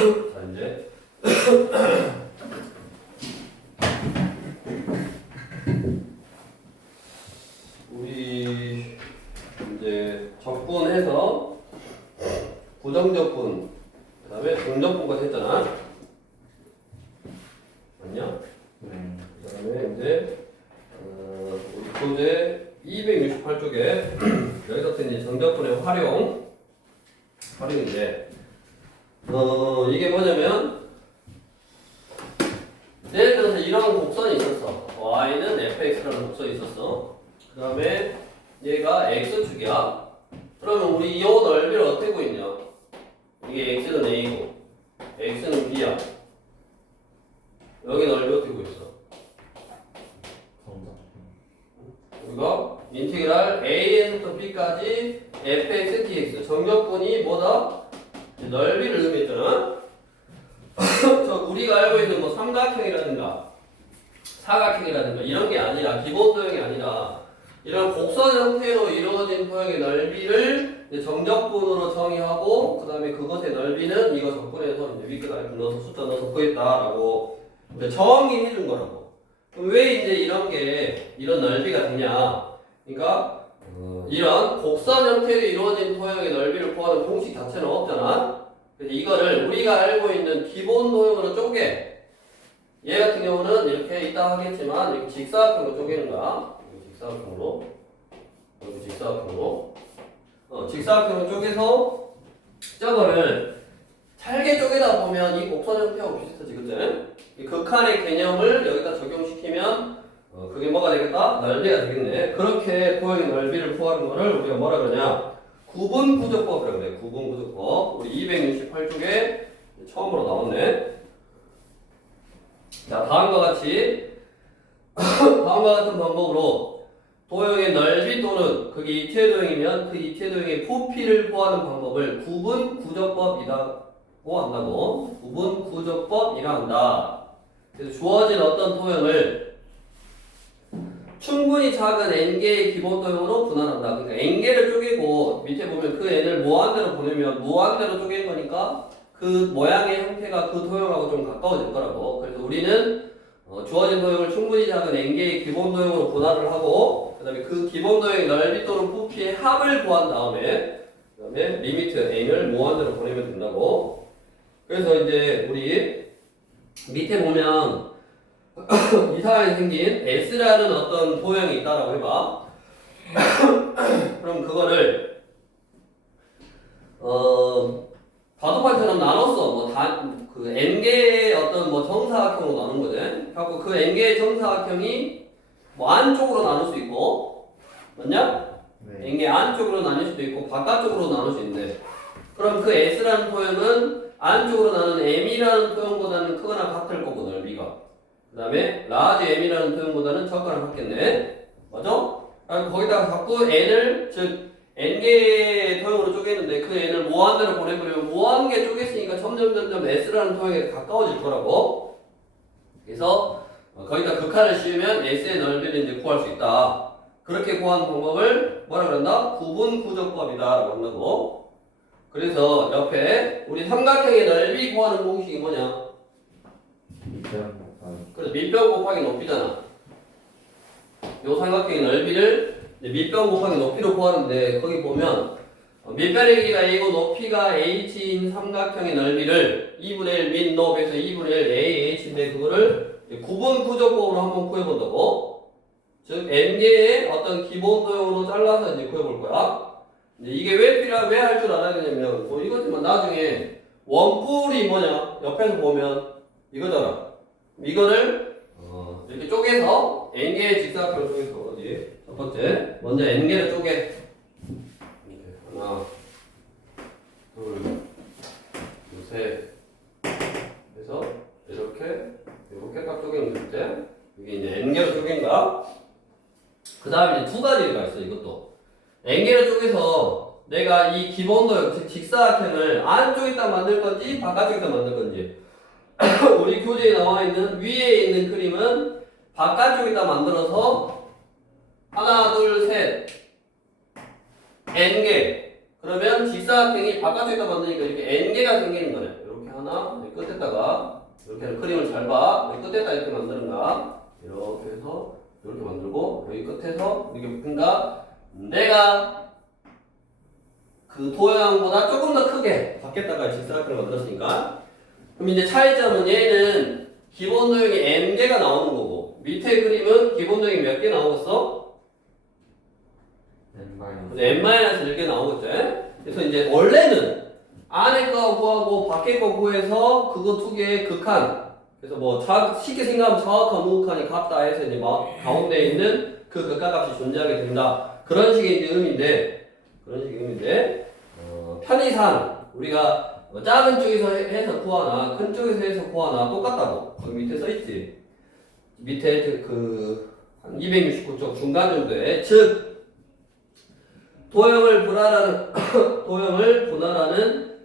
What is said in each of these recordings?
자, 이제. 우리, 이제, 적분해서, 부정적분, 그 다음에 중적분까지 했잖아. 맞냐? 그 다음에 이제, 우리 교재 268쪽에, 여기서부터 이제 정적분의 활용인데, 이게 뭐냐면, 예를 들어서 이런 곡선이 있었어. y는 fx라는 곡선이 있었어. 그 다음에 얘가 x축이야. 그러면 우리 이 넓이를 어떻게 구했냐? 이게 x는 a고, x는 b야. 여기 넓이 어떻게 구했어? 우리가 인티그랄 a에서부터 b까지 fx, dx. 정적분이 뭐다? 넓이를 의미했잖아. 저 우리가 알고 있는 뭐 삼각형이라든가 사각형이라든가 이런 게 아니라 기본 도형이 아니라 이런 곡선 형태로 이루어진 도형의 넓이를 이제 정적분으로 정의하고 그 다음에 그것의 넓이는 이거 적분해서 이제 위끝 아래 넣어서 숫자 넣어서 구했다라고 정의해 준 거라고. 그럼 왜 이제 이런 넓이가 되냐? 그러니까 이런 곡선 형태로 이루어진 도형의 넓이를 구하는 공식 자체는 없잖아. 그래서 이거를 우리가 알고 있는 기본 도형으로 쪼개. 얘 같은 경우는 이렇게 이따 하겠지만 이렇게 직사각형으로 쪼개는 거야. 직사각형으로. 여기 직사각형으로. 직사각형으로 쪼개서 저거를 잘게 쪼개다 보면 이 곡선 형태하고 비슷하지, 그치? 이 극한의 개념을 여기다 적용시키면 그게 뭐가 되겠다? 넓이가 되겠네. 그렇게 도형의 넓이를 구하는 거를 우리가 뭐라 그러냐? 구분구조법이라고 그래. 구분구조법. 우리 268쪽에 처음으로 나왔네. 자, 다음과 같은 방법으로 도형의 넓이 또는 그게 이체 도형이면 그 이체 도형의 부피를 구하는 방법을 구분구조법이라고 한다고. 구분구조법이라 한다. 그래서 주어진 어떤 도형을 충분히 작은 n개의 기본 도형으로 분할한다. 그러니까 n개를 쪼개고 밑에 보면 그 n을 무한대로 보내면 무한대로 쪼갠 거니까 그 모양의 형태가 그 도형하고 좀 가까워질 거라고. 그래서 우리는 주어진 도형을 충분히 작은 n개의 기본 도형으로 분할을 하고 그 다음에 그 기본 도형의 넓이 또는 부피의 합을 구한 다음에 그 다음에 리미트 n을 무한대로 보내면 된다고. 그래서 이제 우리 밑에 보면 이상하게 생긴 S라는 어떤 도형이 있다라고 해봐. 그럼 그거를 바둑판처럼 나눴어. 그 n개의 어떤 뭐 정사각형으로 나눈 거지. 그래갖고 그 n개의 정사각형이 뭐 안쪽으로 나눌 수 있고, 맞냐? 네. n개 안쪽으로 나눌 수도 있고 바깥쪽으로 나눌 수 있는데, 그럼 그 S라는 도형은 안쪽으로 나누는 M이라는 도형보다는 크거나 같을 거고 넓이가. 그 다음에 라지 m이라는 도형보다는 적거나 같겠네. 맞아? 거기다가 자꾸 n을 즉 n개의 도형으로 쪼개는데 그 n을 무한대로 보내버리면 무한개 쪼갰으니까 점점 s라는 도형에 가까워질 거라고. 그래서 거기다 극한을 씌우면 s의 넓이를 이제 구할 수 있다. 그렇게 구하는 방법을 뭐라 그런다? 구분구조법이다 라고 한다고. 그래서 옆에 우리 삼각형의 넓이 구하는 공식이 뭐냐? 그래서 밑변 곱하기 높이잖아. 요 삼각형의 넓이를 밑변 곱하기 높이로 구하는데 거기 보면 밑변의 길이가 a고 높이가 h인 삼각형의 넓이를 2분의 1 민높에서 2분의 1 ah인데 그거를 구분구조법으로 한번 구해본다고. 즉 n개의 어떤 기본 도형으로 잘라서 이제 구해볼 거야. 이게 왜 할 줄 알아야 되냐면 뭐 이거지만 나중에 원뿔이 뭐냐 옆에서 보면 이거잖아. 이거를 이렇게 쪼개서 n개의 직사각형을 쪼개서 어디 첫 번째 먼저 n개를 쪼개. 하나 둘 셋 해서 이렇게 딱 쪼개면 되지. 이게 이제 n개로 쪼갠가. 그 다음에 이제 두 가지가 있어. 이것도 n개를 쪼개서 내가 이 기본 도형 즉 직사각형을 안쪽에다 만들 건지 바깥쪽에다 만들 건지 우리 교재에 나와 있는 위에 있는 그림은 바깥쪽에다 만들어서 하나 둘 셋 n개 그러면 직사각형이 바깥쪽에다 만드니까 이렇게 n개가 생기는 거네. 이렇게 하나, 여기 끝에다가 이렇게 크림을 잘 봐. 여기 끝에다 이렇게 만드는가? 이렇게 해서 이렇게 만들고 여기 끝에서 이렇게 묶은가? 내가 그 도형보다 조금 더 크게 밖에다가 직사각형을 만들었으니까 그럼 이제 차이점은 얘는 기본 도형이 n개가 나오는 거고 밑에 그림은 기본 도형이 몇 개 나오겠어? n-1개 나오겠죠? 그래서 이제 원래는 안에 거 구하고 밖에 거 구해서 그거 두 개의 극한 그래서 뭐 쉽게 생각하면 정확한 우극한이 같다 해서 이제 막 가운데 있는 그 극한값이 존재하게 된다 그런 식의 의미인데 편의상 우리가 작은 쪽에서 해서 구하나 큰 쪽에서 해서 구하나 똑같다고 거기 밑에 써있지 밑에 한 269쪽 중간 정도에 즉 도형을 분할하는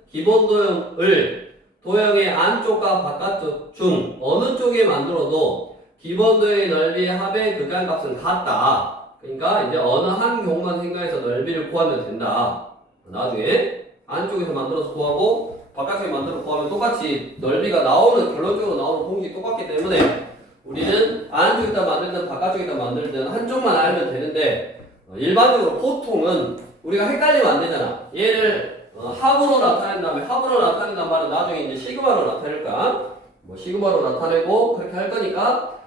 기본 도형을 도형의 안쪽과 바깥쪽 중 어느 쪽에 만들어도 기본 도형의 넓이의 합의 극한값은 같다 그러니까 이제 어느 한 경우만 생각해서 넓이를 구하면 된다 나중에 안쪽에서 만들어서 구하고 바깥쪽에 만들어서 구하면 똑같이 넓이가 결론적으로 나오는 공식이 똑같기 때문에 우리는 안쪽에다 만들든 바깥쪽에다 만들든 한쪽만 알면 되는데 일반적으로 보통은 우리가 헷갈리면 안 되잖아. 얘를 합으로 나타낸 다음에 합으로 나타낸단 말은 나중에 이제 시그마로 나타낼까? 뭐 시그마로 나타내고 그렇게 할 거니까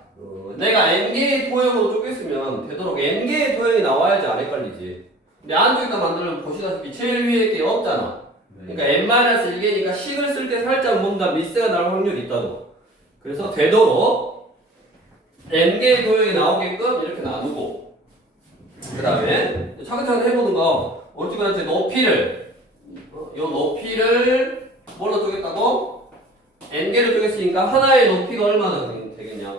내가 n개의 도형으로 쪼갰으면 되도록 n개의 도형이 나와야지 안 헷갈리지. 근데 안쪽에다 만들면 보시다시피 제일 위에 게 없잖아. 그러니까 n-1개니까 식을 쓸 때 살짝 뭔가 미스가 날 확률이 있다고. 그래서 되도록 n개의 도형이 나오게끔 이렇게 나누고 그 다음에 차근차근 해보는 거 어찌그렇지 높이를 뭘로 쪼갰다고? n개를 쪼갰으니까 하나의 높이가 얼마나 되겠냐?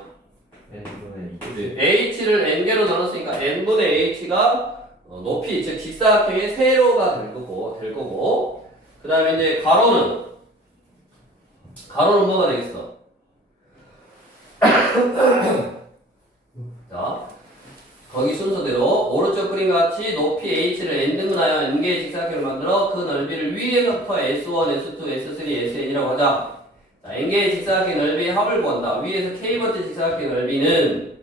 n분의 h를 n개로 나눴으니까 n분의 h가 높이 즉 직사각형의 세로가 될 거고 그 다음에 이제 가로는 뭐가 되겠어? 자 거기 순서대로 오른쪽 그림과 같이 높이 h를 n등분하여 n개의 직사각형을 만들어 그 넓이를 위에서부터 s1, s2, s3, sn이라고 하자. 자, n개의 직사각형 넓이의 합을 구한다. 위에서 k번째 직사각형 넓이는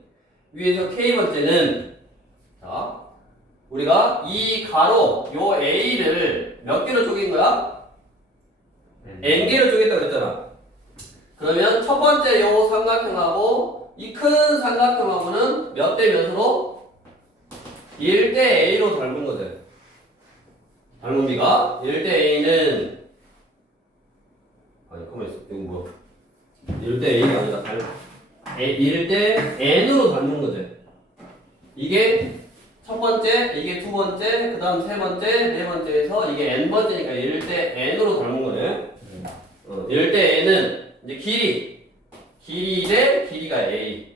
자 우리가 이 가로 요 a를 몇 개로 쪼갠 거야? n개로 쪼갰다고 그랬잖아. 그러면 첫 번째 요 삼각형하고 이 큰 삼각형하고는 몇 대 몇으로? 1대 a로 닮은 거지. 닮은 비가 1대 a는 가만히 있어. 이거 뭐야? 1대 a가 아니라 1대 n으로 닮은 거지. 이게 첫 번째, 이게 두 번째, 그 다음 세 번째, 네 번째에서 이게 n번째니까 1대 n으로 닮은 거네. 1대 n은 이제 길이 대 길이가 a.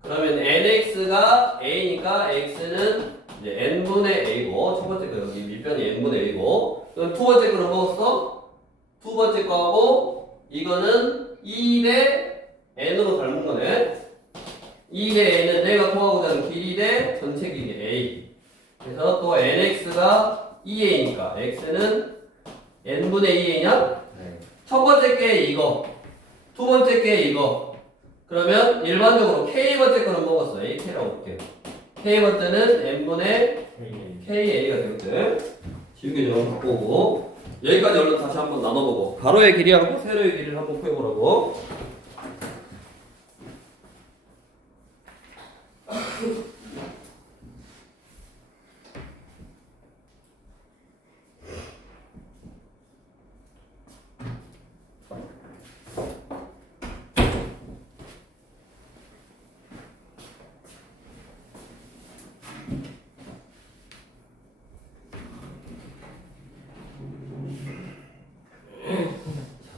그러면 nx가 a니까 x는 이제 n분의 a고, 첫 번째 거 여기 밑변이 n분의 a고, 그럼 두 번째 거는 뭐였어? 두 번째 거하고 이거는 2대 n으로 닮은 거네. 2대 n은 내가 구하고자 하는 길이 대 전체 길이 a. 그래서 또 nx가 2a니까 x는 n분의 2a냐? 네. 첫 번째 게 이거, 두 번째 게 이거. 그러면 일반적으로 k번째 거는 뭐겠어? ak라고 볼게. k번째는 n분의 ka가 되거든. 지우개 좀 바꾸고 여기까지 얼른 다시 한번 나눠보고 가로의 길이하고 세로의 길이를 한번 구해보라고.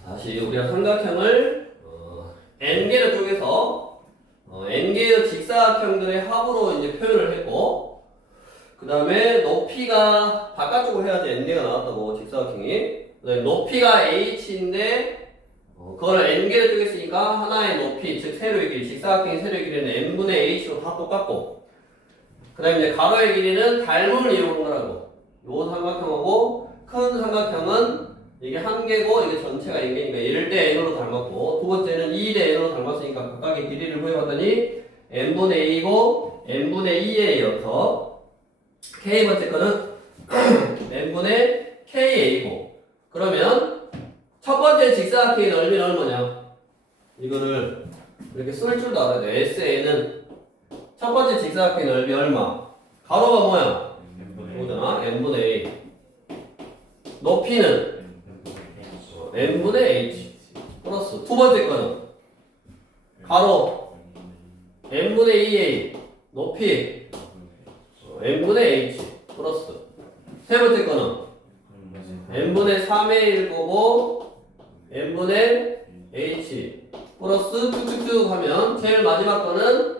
다시 우리가 삼각형을 n개를 쪼개서 n개의 직사각형들의 합으로 이제 표현을 했고, 그 다음에 높이가 바깥쪽으로 해야지 n개가 나왔다고 직사각형이. 그다음에 높이가 h인데 그걸 n개를 쪼갰으니까 하나의 높이 즉 세로의 길이 직사각형의 세로의 길이는 n분의 h로 다 똑같고, 그 다음에 이제 가로의 길이는 닮음을 이루는 거라고. 요 삼각형하고 큰 삼각형은 이게 한 개고 이게 전체가 n개니까 1대 n으로 닮았고 두 번째는 2대 n으로 닮았으니까 각각의 길이를 구해봤더니 n분의 a이고 n분의 2a여서 k번째 거는 n분의 ka고 그러면 첫 번째 직사각형의 넓이는 얼마냐? 이거를 이렇게 쓸 줄도 알아야 돼. SN은 첫 번째 직사각형의 넓이 얼마? 가로가 뭐야? 뭐잖아? n분의 a. 높이는 n분의 h 플러스 두 번째 거는 가로 n분의 2a 높이 n분의 h 플러스 세 번째 거는 n분의 3a일 거고 n분의 h 플러스 쭉쭉쭉 하면 제일 마지막 거는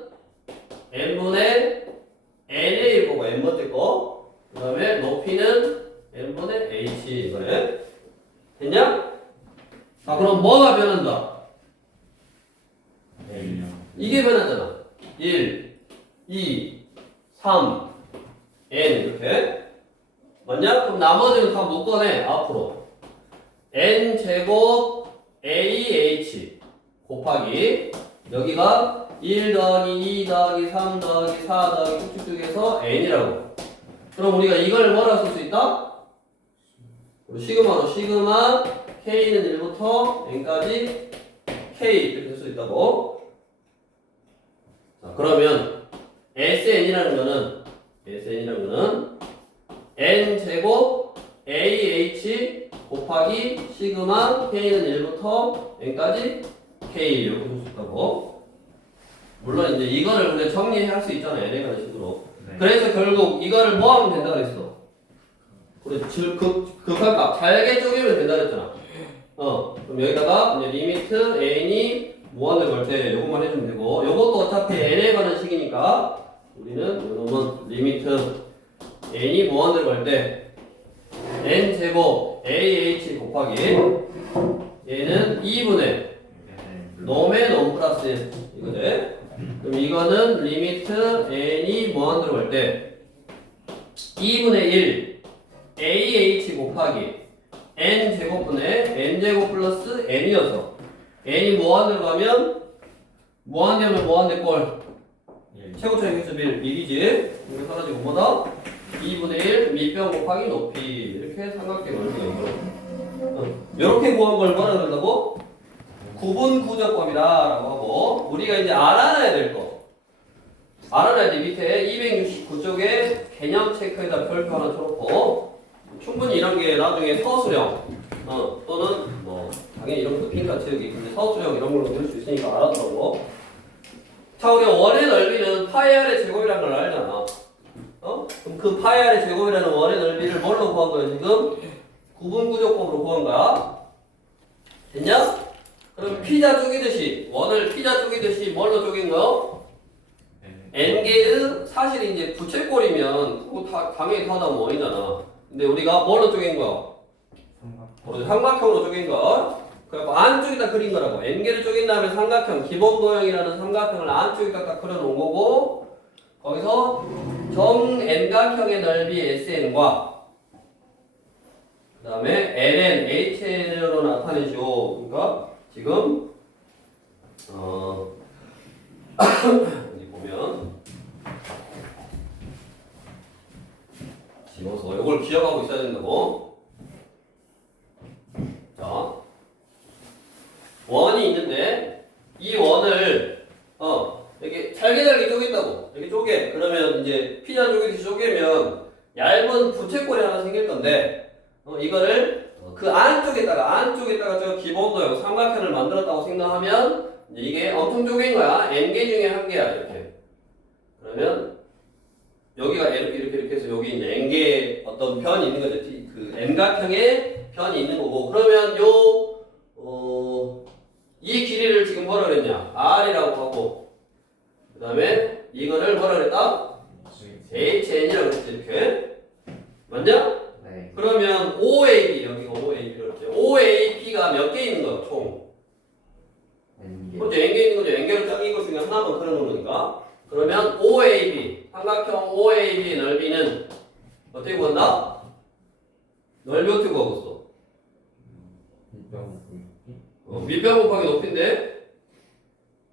n분의 na일 거고 n번째 거 그 다음에 높이는 n분의 h 이거네 됐냐? 자 그럼 뭐가 변한다? 이게 변하잖아 1, 2, 3, n 이렇게 맞냐? 그럼 나머지는 다 묶어내 앞으로 n제곱 AH 곱하기 여기가 1 더하기 2 더하기 3 더하기 4 더하기 쭉쭉 해서 n이라고 그럼 우리가 이걸 뭐라고 쓸 수 있다? 시그마로 시그마 k는 1부터 n까지 k 이렇게 쓸 수 있다고 자 그러면 SN이라는 거는 n제곱 AH 곱하기 시그마 k는 1부터 n까지 k 이렇게 쓸 수 있다고 물론 이제 이거를 우리가 정리할 수 있잖아요 n에 관한 식으로 네. 그래서 결국 이거를 뭐 하면 된다 그랬어 그래 극한값 잘게 쪼개면 된다 그랬잖아 그럼 여기다가 이제 리미트 n이 무한대 걸 때 요것만 해주면 되고 요것도 어차피 n에 관한 식이니까 우리는 요놈은 리미트 n이 무한대 걸 때 n제곱 AH 곱하기 얘는 2분의 놈의 놈 플러스 1 이거지 그럼 이거는 리미트 n이 무한대로 갈 때 2분의 1 AH 곱하기 n제곱분의 n제곱 플러스 n이어서 n이 무한대로 가면 무한대면 무한대 꼴 최고차의 획수 1이지 이렇게 사라지고 뭐다? 2분의 1 밑변 곱하기 높이 이렇게 삼각형 넓이가 있고 이렇게 구한 걸 뭐라 그런다고? 구분구조법이라고 하고 우리가 이제 알아놔야 될 거 알아놔야 돼 밑에 269쪽에 개념 체크에다 별표 하나 쳐놓고 충분히 이런 게 나중에 서술형 또는 뭐 당연히 이런 것도 핑크가 채우기 근데 서술형 이런 걸로 될 수 있으니까 알았다고 자 우리가 원의 넓이는 파이 r의 제곱이라는 걸 알잖아 그럼 그 파이 r의 제곱이라는 원의 넓이를 뭘로 구한 거야 지금? 구분구조법으로 구한 거야 됐냐? 그럼 피자 쪼개듯이 원을 피자 쪼개듯이 뭘로 쪼갠 거요? n개의 사실 이제 부채꼴이면 그거 다 당연히 다 나오면 원이잖아. 근데 우리가 뭘로 쪼갠 거야? 삼각형으로 쪼갠 거. 그래갖고 안쪽에다 그린 거라고. n개를 쪼갠 다음에 삼각형 기본 도형이라는 삼각형을 안쪽에다 딱 그려놓은 거고 거기서 정 n각형의 넓이 SN과 그 다음에 ln, hn으로 나타내죠. 그러니까 지금 여기 보면 집어서 이걸 기억하고 있어야 된다고. 자, 원이 있는데 이 원을 이렇게 잘게 쪼갠다고. 이렇게 쪼개. 그러면 이제 피자 쪼개듯이 쪼개면 얇은 부채꼴이 하나 생길 건데 이거를 그 안쪽에다가 저 기본도형 삼각형을 만들었다고 생각하면 이제 이게 엄청 쪼갠 거야. n개 중에 한 개야 이렇게. 그러면 여기가 이렇게 해서 여기 있는 n개 어떤 변이 있는 거죠. 그 n각형의 변이 있는 거고. 그러면 이 길이를 지금 뭐라 그랬냐? r이라고 하고. 그 다음에 이거를 뭐라 그랬다? hn이라고 그랬지 이렇게. 맞냐? 네. 그러면 OAB 여기가 OAB로 했죠. OAB가 몇 개 있는 거야 총? 그렇죠. n개 있는 거죠. n개로 짝인 것 중에 하나만 그려놓는 거니까. 그러면 OAB 삼각형 OAB 넓이는 어떻게 구한다? 넓이 어떻게 구하고 있어? 밑변 곱하기 높이인데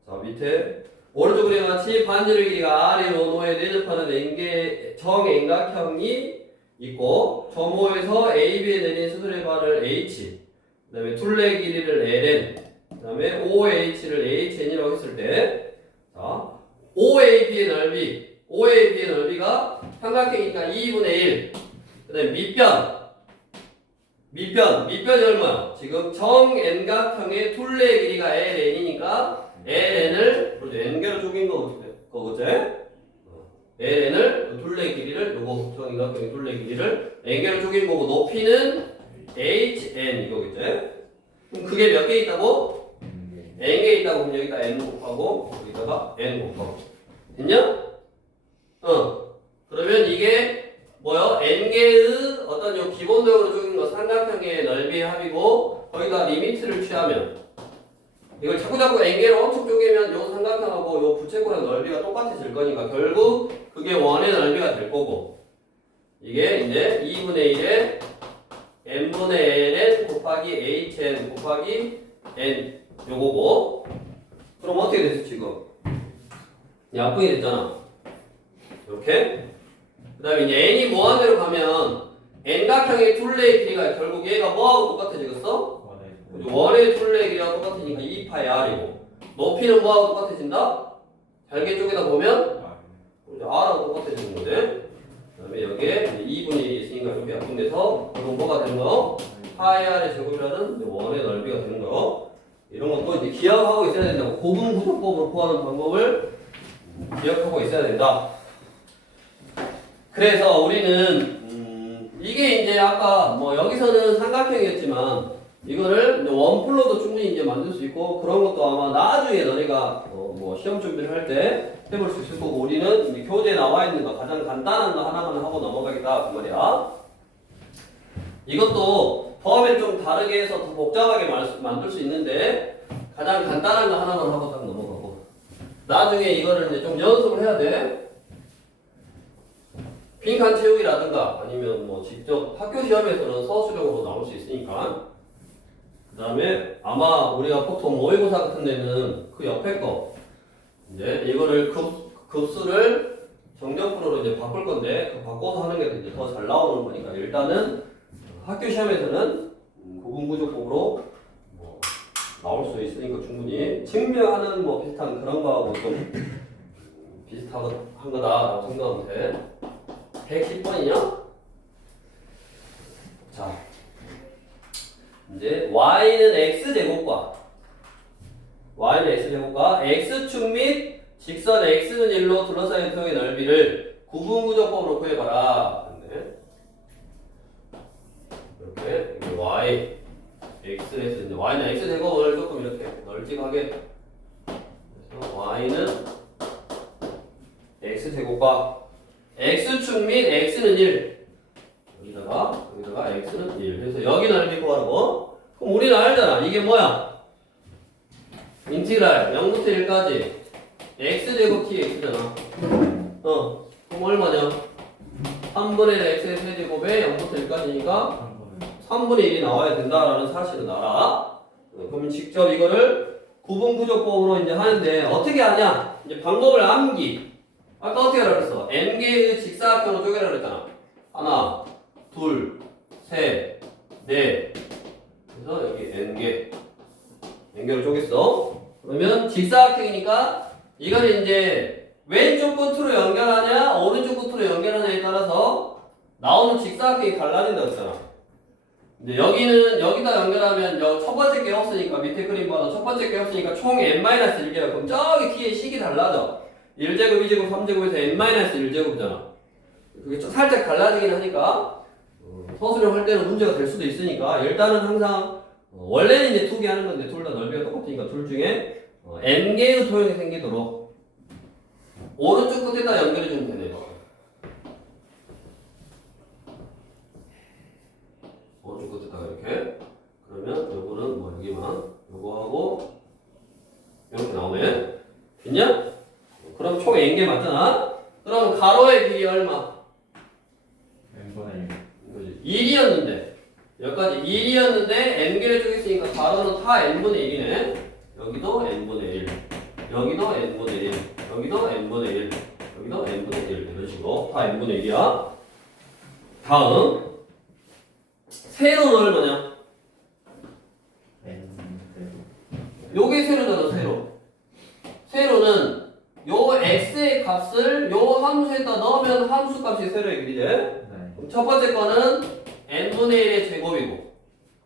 자 밑에 오른쪽 그림 같이 반지름 길이가 R이 노에 내접하는 정액각형이 있고 점호에서 AB에 내린 수술의 발을 H 그 다음에 둘레 길이를 LN 그 다음에 OH를 HN이라고 했을 때 자, OAB의 넓이가 삼각형이니까 2분의 1 그 다음에 밑변이 얼마야? 지금 정N각형의 둘레 길이가 LN이니까 LN을 N개로 쪼갠 거거지? LN을 둘레 길이를 요거 정N각형의 둘레 길이를 N개로 쪼갠 거고 높이는 HN 이거겠지? 그럼 그게 몇 개 있다고? N개 있다고 그럼 여기다 N 곱하고 여기다가 N 곱하고 됐냐? 그러면 이게 뭐요? N개의 어떤 요 기본적으로 쪼갠 거 삼각형의 넓이의 합이고 거기다 리미트를 취하면 이걸 자꾸 N개로 엄청 쪼개면 요 삼각형하고 요 부채꼴의 넓이가 똑같아질 거니까 결국 그게 원의 넓이가 될 거고 이게 이제 2분의 1에 n분의 ln 곱하기 hn 곱하기 n 요거고 그럼 어떻게 됐어 지금? 약분이 됐잖아 이렇게 그 다음에 이제 n이 무한대로 가면 n각형의 둘레의 길이가 결국 얘가 뭐하고 똑같아지겠어? 원의 둘레의 길이가 똑같으니까 2파이 r이고 높이는 뭐하고 똑같아진다? 잘게 쪼개다 보면 r하고 똑같아지는 거네 그 다음에 여기에 2분의 1이 있으니까 이렇게 약분돼서 그럼 뭐가 되는 거? 파이 r의 제곱이라는 원의 넓이가 되는 거 이런 것도 이제 기억하고 있어야 된다고 고분구조법으로 구하는 방법을 기억하고 있어야 된다 그래서 우리는 이게 이제 아까 뭐 여기서는 삼각형이었지만 이거를 원플로도 충분히 이제 만들 수 있고 그런 것도 아마 나중에 너네가 뭐 시험 준비를 할 때 해볼 수 있을 거고 우리는 이제 교재에 나와 있는 거 가장 간단한 거 하나만 하고 넘어가겠다 그 말이야. 이것도 처음엔 좀 다르게 해서 더 복잡하게 만들 수 있는데 가장 간단한 거 하나만 하고 딱 넘어가고 나중에 이거를 이제 좀 연습을 해야 돼. 빈칸 채우기라든가 아니면 뭐 직접 학교 시험에서는 서술형으로 나올 수 있으니까 그 다음에 아마 우리가 보통 모의고사 같은 데는 그 옆에 거 이제 이거를 급수를 정적분으로 이제 바꿀 건데 그 바꿔서 하는 게 이제 더 잘 나오는 거니까 일단은 학교 시험에서는 고분구조법으로 뭐 나올 수 있으니까 충분히 증명하는 뭐 비슷한 그런 거하고 좀 비슷한 거다라고 생각하면 돼. 110번이냐? 자, 이제 y는 x제곱과 x축 및 직선 x는 1로 둘러싸인 평의 넓이를 구분구조법으로 구해봐라. 이렇게 y x에서 이제 y는 x제곱을 조금 이렇게 널찍하게 그래서 y는 x제곱과 x축 및 x는 1 여기다가 x는 1 그래서 여기 넓이 구하라고 그럼 우리는 알잖아 이게 뭐야 인티그랄 0부터 1까지 x제곱 tx잖아 그럼 얼마냐 3분의 1 x의 세제곱에 0부터 1까지니까 3분의 1이 나와야 된다라는 사실을 알아 그러면 직접 이거를 구분구조법으로 이제 하는데 어떻게 하냐 이제 방법을 암기 아까 어떻게 하라 그랬어? n개의 직사각형으로 쪼개라 그랬잖아. 하나, 둘, 셋, 넷. 그래서 여기 n개로 쪼갰어. 그러면 직사각형이니까 이걸 이제 왼쪽 끝으로 연결하냐, 오른쪽 끝으로 연결하냐에 따라서 나오는 직사각형이 달라진다고 했잖아. 근데 여기는 여기다 연결하면 첫 번째 게 없으니까 밑에 그림 봐도 첫 번째 게 없으니까 총 n-1개야. 그럼 저기 뒤에 식이 달라져. 1제곱, 2제곱, 3제곱에서 n-1제곱이잖아. 그게 좀 살짝 달라지긴 하니까 서술형 할 때는 문제가 될 수도 있으니까 일단은 항상 원래는 이제 2개 하는 건데 둘 다 넓이가 똑같으니까 둘 중에 n개의 도형이 생기도록 오른쪽 끝에다 연결해주면 되네요. 오른쪽 끝에다가 이렇게 그러면 요거는 뭐 여기만 요거하고 이렇게 나오네. 됐냐? 그럼 총 n개 맞잖아? 그럼 가로의 길이 얼마? n분의 1 1이었는데 여기까지 1이었는데 다음에 n개를 쪼갰으니까 가로는 다 n분의 1이네. 여기도 n분의 1, 여기도 n분의 1, 여기도 n분의 1, 여기도 n분의 1 이런 식으로 다 n분의 1이야. 다음 세로는 얼마냐? 요게 세로잖아. 세로는 요 x의 값을 요 함수에다 넣으면 함수 값이 세로의 길이지. 그럼 첫 번째 거는 n분의 1의 제곱이고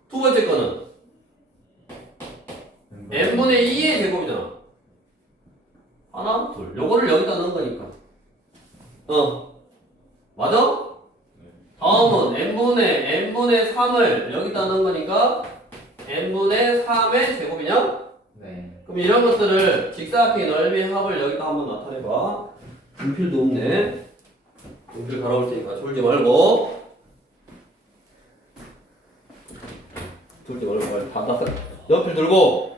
두 번째 거는 n분의 2의 제곱이잖아. 하나, 둘. 요거를 여기다 넣은 거니까. 맞아? 다음은 n분의 3을 여기다 넣은 거니까 n분의 3의 제곱이냐? 네. 그럼 이런 것들을 직사각형의 넓이 합을 여기다 한번 나타내봐. 분필도 없네. 분필 갈아올 테니까 졸지 말고. 졸지 말고 빨리 다 닦아. 연필 들고.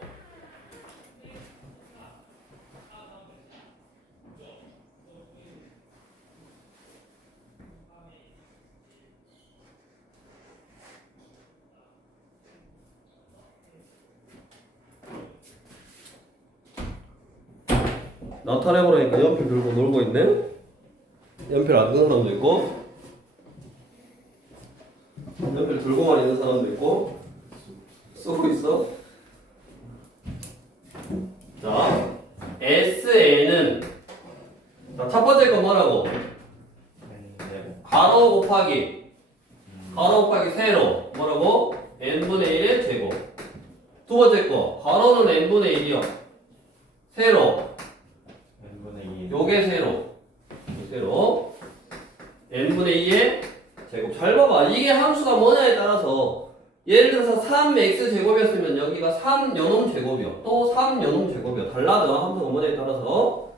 나타내보라니까 연필 들고 놀고 있네? 연필 안 드는 사람도 있고 연필 들고만 있는 사람도 있고 쓰고 있어. 자, SN은 첫 번째 거 뭐라고? 가로 곱하기 세로 뭐라고? n분의 1의 제곱. 두 번째 거 가로는 n분의 1이요. 세로 요게 세로 n분의 2의 제곱. 잘 봐봐. 이게 함수가 뭐냐에 따라서 예를 들어서 3x 제곱이었으면 여기가 3 요놈 제곱이요. 또 3 요놈 제곱이요. 달라져. 함수가 뭐냐에 따라서.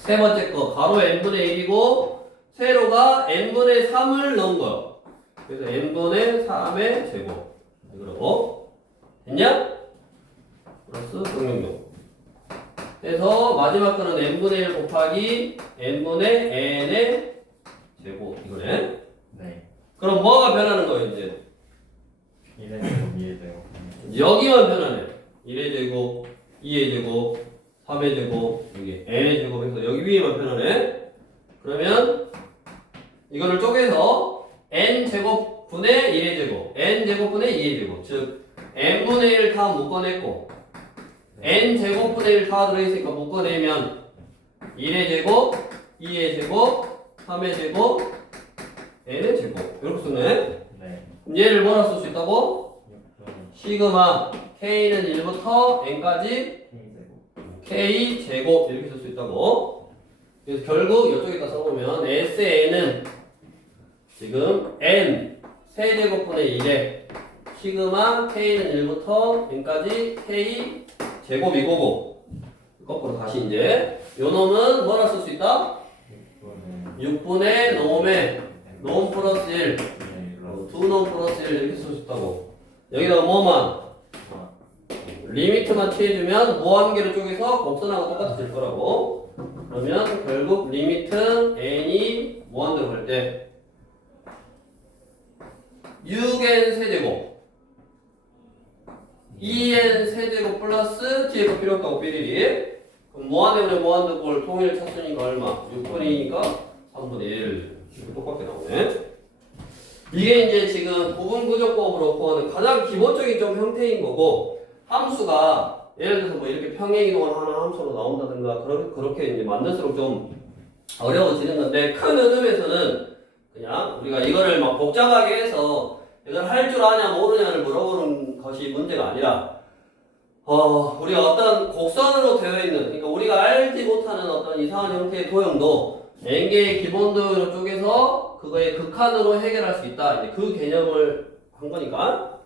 세 번째 거 가로 n분의 1이고 세로가 n분의 3을 넣은 거요. 그래서 n분의 3의 제곱. 이거라고. 됐냐? 플러스 정명용. 그래서 마지막 거는 n분의 1 곱하기 n분의 n의 제곱 이거네. 네. 그럼 뭐가 변하는 거예요 이제? 1의 제곱, 2의 제곱. 여기만 변하네. 1의 제곱, 2의 제곱, 3의 제곱, 여기 n의 제곱해서 여기 위에만 변하네. 그러면 이거를 쪼개서 n 제곱분의 1의 제곱, n 제곱분의 2의 제곱, 즉 n분의 1 다 묶어냈고 n 제곱분의 1 다 들어있으니까 묶어내면 1의 제곱, 2의 제곱, 3의 제곱, n의 제곱 이렇게 쓰네. 네. 그럼 얘를 뭐라 쓸 수 있다고? 시그마 k는 1부터 n까지 k 제곱 이렇게 쓸 수 있다고. 그래서 결국 이쪽에다 써보면 SN은 지금 n 세제곱분의 1에 시그마 k는 1부터 n까지 k 제곱이고고. 거꾸로 다시 이제 요 놈은 뭐라 쓸 수 있다? 6분의 놈 플러스 1 2놈 플러스 1 이렇게 쓸 수 있다고. 여기다가 뭐만? 리미트만 취해주면 무한계를 쪼개서 곡선하고 똑같아질 거라고. 그러면 결국 리미트 n이 무한대로 갈 때 6n 세제곱 2n 세제곱 플러스 뒤에 거 필요 없다고 삐리리. 그럼 무한대분의 무한대꼴 통일 찾으니까 얼마? 6분의 2니까 3분의 1 이렇게 똑같게 나오네. 이게 이제 지금 구분구조법으로 구하는 가장 기본적인 좀 형태인 거고, 함수가 예를 들어서 뭐 이렇게 평행이동을 하는 함수로 나온다든가 그렇게 이제 만들수록 좀 어려워지는 건데, 큰 흐름에서는 그냥 우리가 이거를 막 복잡하게 해서 이걸 할 줄 아냐 모르냐를 물어보는 것이 문제가 아니라 우리가 어떤 곡선으로 되어 있는, 그러니까 우리가 알지 못하는 어떤 이상한 형태의 도형도 n개의 기본 도형으로 쪼개서 그거의 극한으로 해결할 수 있다. 이제 그 개념을 한 거니까.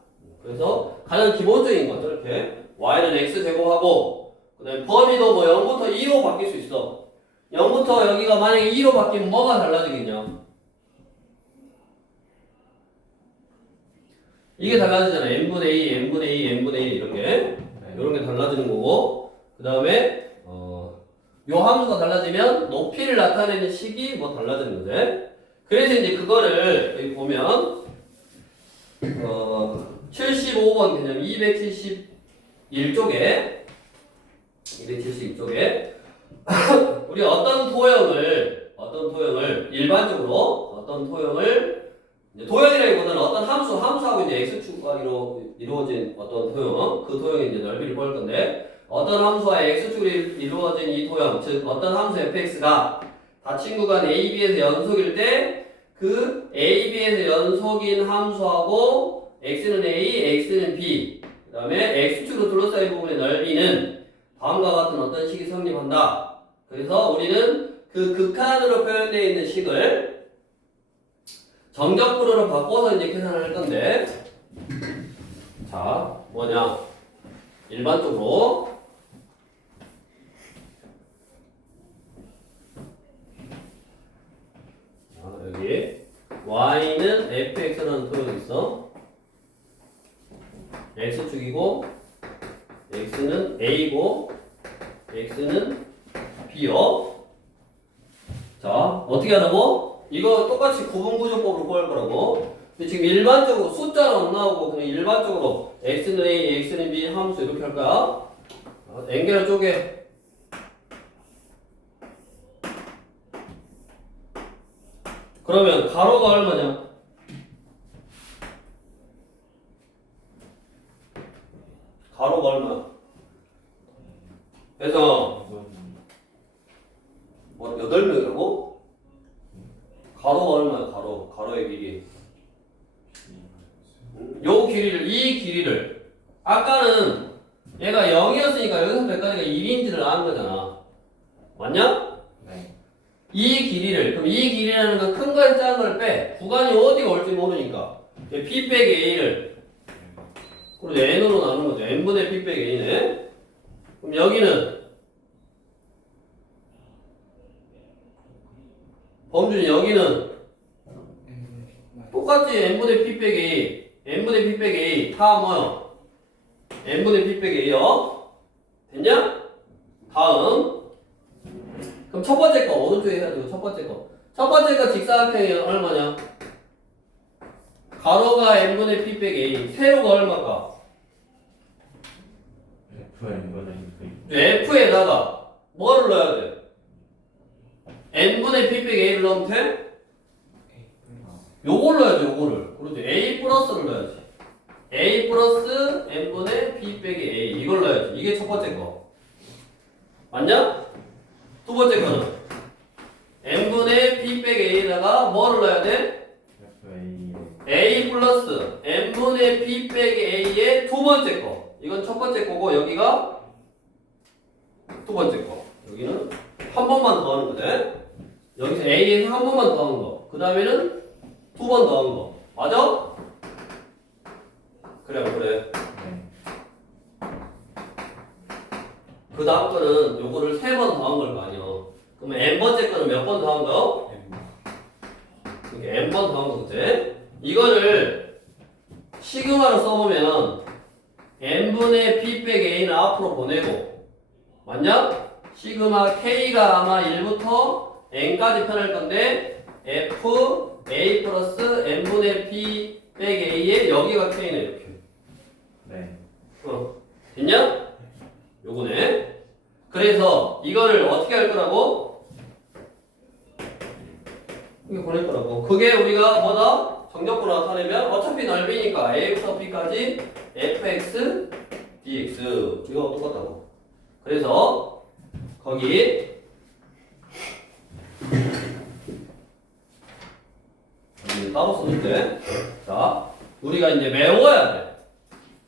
그래서 가장 기본적인 거죠. 이렇게 y는 x제곱하고 그다음에 범위도 뭐 0부터 2로 바뀔 수 있어. 0부터 여기가 만약에 2로 바뀌면 뭐가 달라지겠냐? 이게 달라지잖아. n분의 2, n분의 2, n분의 1 이런 게. 이런 게 달라지는 거고, 그 다음에 요 함수가 달라지면 높이를 나타내는 식이 뭐 달라지는 거지. 그래서 이제 그거를 여기 보면 75번 개념 271쪽에 우리 어떤 토형을 일반적으로 이제 토형이라기보다는 어떤 함수하고 이제 x축과 이루어진 어떤 토형, 그 토형의 이제 넓이를 구할 건데 어떤 함수와 x축으로 이루어진 이 토형, 즉 어떤 함수 fx가 닫힌 구간 AB에서 연속일 때 그 AB에서 연속인 함수하고 x는 A, x는 B, 그 다음에 x축으로 둘러싸인 부분의 넓이는 다음과 같은 어떤 식이 성립한다. 그래서 우리는 그 극한으로 표현되어 있는 식을 정적분으로 바꿔서 이제 계산을 할 건데, 자, 뭐냐? 일반적으로 여기 y는 fx라는 토형이 있어. x축이고 x는 a고 x는 b요. 자, 어떻게 하라고? 이거 똑같이 구분구조법으로 구할 거라고. 근데 지금 일반적으로 숫자는 안 나오고 그냥 일반적으로 x는 a, x는 b 함수 이렇게 할 거야. 엔겔을 쪼개. 그러면 가로가 얼마냐? 가로가 얼마? 그래서 뭐 8명이라고? 가로가 얼마야? 가로의 길이. 요 길이를, 이 길이를 아까는 얘가 0이었으니까 여기서부터 여기까지가 1인지를 아는 거잖아. 맞냐? 네. 이 길이를, 그럼 이 길이라는 건 큰 거에서 작은 걸 빼. 구간이 어디가 올지 모르니까 p 빼기 a를 그리고 n으로 나눈 거죠. n분의 p 빼기 a네. 그럼 여기는 범준이 여기는 똑같이 n분의 p 빼기 a, n분의 p 빼기 a 다 뭐요? n분의 p 빼기 a요. 됐냐? 다음. 그럼 첫 번째 거 오른쪽에 해가지고 첫 번째 거 직사각형이 얼마냐? 가로가 n분의 p 빼기 a, 세로가 얼마까? f에다가 뭐를 넣어야 돼? n분의 p 빼기 a를 넣으면 돼? 요걸 넣어야지, 요거를. 그렇지. a 플러스를 넣어야지. a 플러스 n분의 p 빼기 a 이걸 넣어야지. 이게 첫 번째 거. 맞냐? 두 번째 거는 n분의 p 빼기 a에다가 뭐를 넣어야 돼? a 플러스 n분의 p 빼기 a의 두 번째 거. 이건 첫 번째 거고 여기가 두 번째 거. 여기는 한 번만 더 하는 거네. 여기서 a에서 한 번만 더 하는 거. 그 다음에는 두 번 더 하는 거. 맞아? 그래. 그 다음 거는 요거를 세 번 더 한 걸 거 아니야. 그러면 n번째 거는 몇 번 더 한 거? 이렇게 n번 더 한 거, 그치? 이거를 시그마로 써보면 n분의 p 빼기 a는 앞으로 보내고, 맞냐? 시그마 k가 아마 1부터 n까지 편할 건데 f a 플러스 n분의 p 빼기 a에 여기가 k네, 이렇게. 네. 됐냐? 요거네. 그래서 이거를 어떻게 할 거라고? 이거 보낼 거라고. 그게 우리가 뭐다? 정적분으로 나타내면 어차피 넓이니까 a부터 b까지 fx dx 이거 똑같다고. 그래서 거기 따로 썼는데, 자 우리가 이제 외워야 돼.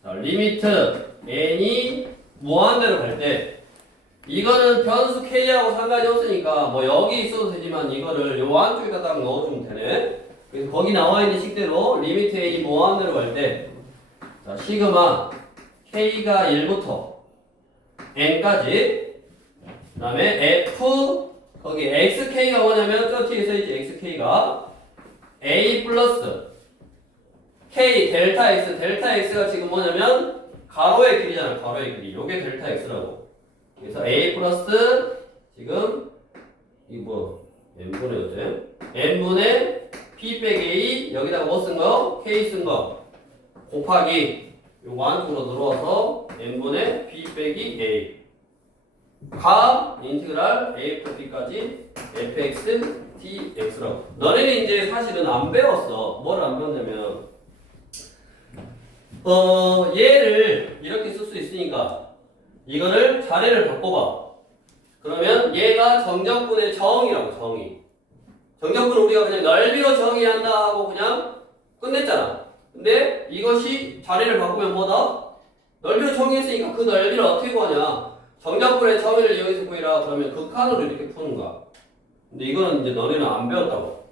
자, 리미트 n이 무한대로 갈 때 이거는 변수 k하고 상관이 없으니까 뭐 여기 있어도 되지만 이거를 요 안쪽에다 딱 넣어주면 되네. 그래서 거기 나와 있는 식대로 리미트 a 무한대로 갈 때 자, 시그마 k가 1부터 n까지 그 다음에 f 거기 xk가 뭐냐면 저 뒤에 써있지. xk가 a 플러스 k 델타 x, 델타 x가 지금 뭐냐면 가로의 길이잖아. 가로의 길이. 요게 델타 x라고. 그래서 a 플러스 지금 이 뭐 n분의 어째? n분의 p 빼기 a 여기다가 뭐 쓴 거? k 쓴 거. 곱하기 요거 안쪽으로 들어와서 n분의 b 빼기 a 가 인티그랄 a부터 b까지 fx dx라고. 너네는 이제 사실은 안 배웠어. 뭘 안 배웠냐면 얘를 이렇게 쓸 수 있으니까 이거를 자리를 바꿔봐. 그러면 얘가 정적분의 정이라고. 정의. 정적분을 우리가 그냥 넓이로 정의한다 하고 그냥 끝냈잖아. 근데 이것이 자리를 바꾸면 뭐다? 넓이로 정의했으니까 그 넓이를 어떻게 구하냐? 정적분의 정의를 이용해서 구해라. 그러면 극한으로 이렇게 푸는 거야. 근데 이거는 이제 너네는 안 배웠다고.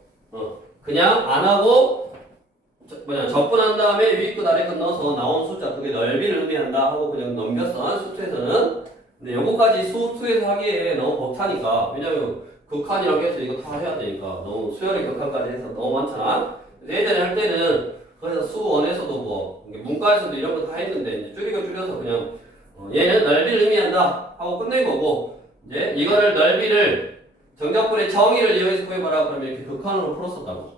그냥 안 하고 적분한 다음에 위에 끝 아래 끝 넣어서 나온 숫자 그게 넓이를 의미한다 하고 그냥 넘겼어. 수투에서는. 근데 요거까지 수투에서 하기에 너무 벅차니까. 왜냐면 극한이라고 해서 이거 다 해야 되니까 너무 수열의 극한까지 해서 너무 많잖아. 그래서 예전에 할 때는 그래서 수원에서도 뭐 문과에서도 이런 거 다 했는데 이제 줄여서 그냥 얘는 넓이를 의미한다 하고 끝낸 거고 이제 이거를 넓이를 정적분의 정의를 이용해서 구해봐라 그러면 이렇게 극한으로 풀었었다고.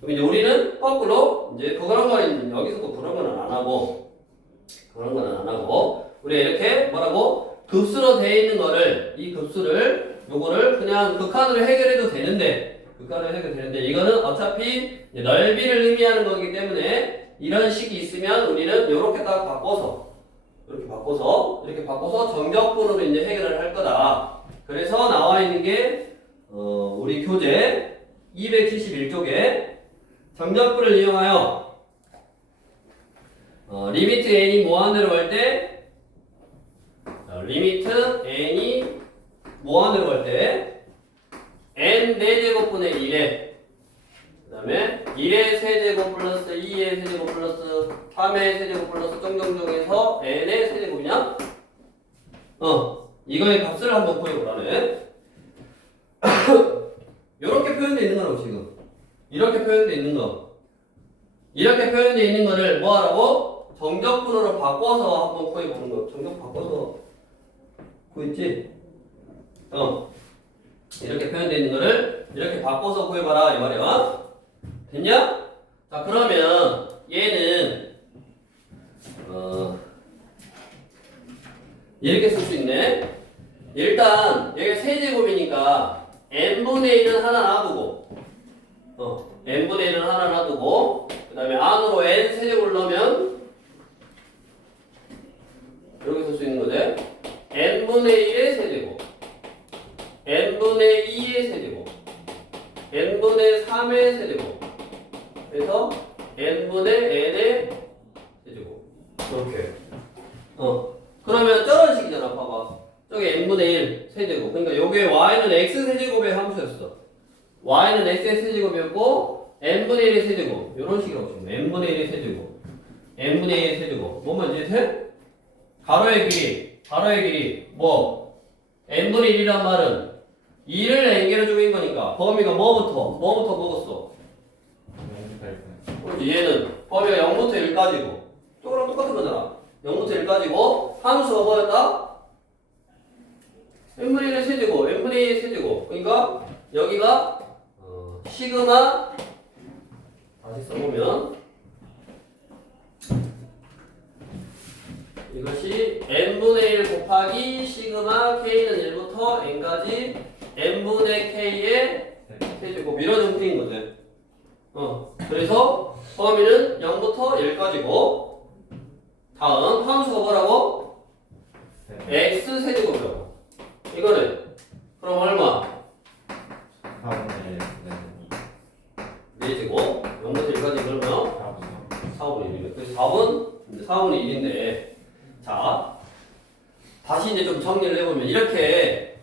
그럼 이제 우리는 거꾸로 이제 그런 거는 여기서도 그런 거는 안 하고 우리 이렇게 뭐라고 급수로 돼 있는 거를 이 급수를 요거를 그냥 극한으로 해결해도 되는데 이거는 어차피 넓이를 의미하는 거기 때문에 이런 식이 있으면 우리는 이렇게 딱 바꿔서 정적분으로 이제 해결을 할 거다. 그래서 나와 있는 게 우리 교재 271쪽에 정적분을 이용하여 리미트 n이 무한대로 갈 때 n 4제곱분의 1에 그 다음에 1의 세제곱 플러스 2의 세제곱 플러스 3의 세제곱 플러스 정정정에서 n의 세제곱이냐? 이거의 값을 한번 구해보라네. 이렇게 표현되어 있는 거라고 지금. 이렇게 표현되어 있는 거. 이렇게 표현되어 있는 거를 뭐 하라고? 정적분으로 바꿔서 한번 구해보는 거. 정적 바꿔서 구했지? 이렇게 표현되어 있는 거를 이렇게 바꿔서 구해봐라 이 말이야. 됐냐? 자 그러면 얘는 이렇게 쓸 수 있네. 일단 여기가 세제곱이니까 n분의 1은 하나 놔두고 n분의 1은 하나 놔두고 그 다음에 안으로 n 세제곱을 넣으면 이렇게 쓸 수 있는 거지. n분의 1의 세제곱 n분의 2의 세제곱 n분의 3의 세제곱 그래서 n분의 n의 세제곱 이렇게 그러면 저런 식이잖아. 봐봐 저게 n분의 1 세제곱 그러니까 요게 y는 x 세제곱의 함수였어. y는 x의 세제곱이었고 n분의 1의 세제곱 요런 식이라고 지금 n분의 1의 세제곱 n분의 1의 세제곱 뭐만 이해돼? 가로의 길이 뭐 n분의 1이란 말은 2를 n개로 쪼갠 거니까 범위가 뭐부터 먹었어? 그렇지. 얘는 범위가 0부터 1까지고 저거랑 똑같은 거잖아. 0부터 1까지고 함수가 뭐였다? n분의 1의 세제곱 n분의 2의 세제곱 그러니까 여기가 시그마 다시 써보면 이것이 n분의 1 곱하기 시그마 k는 1부터 n까지 n분의 k의 세제곱 이런 형태인 거지. 그래서 범위는 0부터 1까지고 다음 함수가 뭐라고? x 세제곱이라고. 이거는 그럼 얼마? 4제곱 0부터 1까지 그러면 4분의 1이네. 그래서 4분의 1인데 자 다시 이제 좀 정리를 해보면 이렇게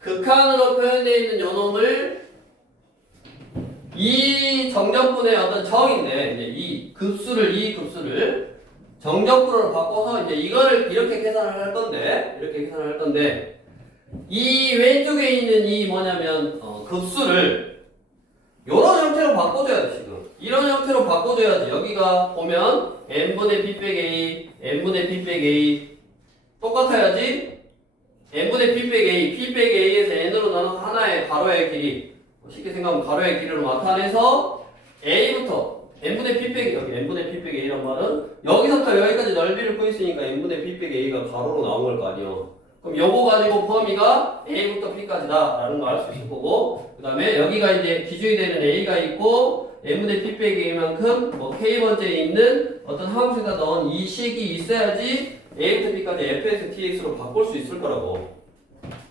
극한으로 표현되어 있는 요놈을 이 정적분의 어떤 정인데 이제 이 급수를 정적분으로 바꿔서 이제 이거를 이렇게 계산을 할 건데 이 왼쪽에 있는 이 뭐냐면 급수를 요런 형태로 바꿔줘야 돼. 지금 이런 형태로 바꿔줘야지. 여기가 보면 n분의 b 빼기 a n분의 b 빼기 a 똑같아야지. n분의 b 빼기 a p 빼기 a에서 n으로 나눠서 하나의 가로의 길이 쉽게 생각하면 가로의 길이로 나타내서 a부터 n분의 p 빼기 여기 n분의 p 빼기 a란 말은 여기서부터 여기까지 넓이를 구했으니까 n분의 p 빼기 a가 가로로 나온 걸 거 아니에요. 그럼 요거 가지고 범위가 a부터 p까지다 라는 거 알 수 있을 거고, 그 다음에 여기가 이제 기준이 되는 a가 있고 n분의 p 빼기 a만큼 뭐 k번째에 있는 어떤 함수에다 넣은 이 식이 있어야지 a부터 p까지 fx dx로 바꿀 수 있을 거라고.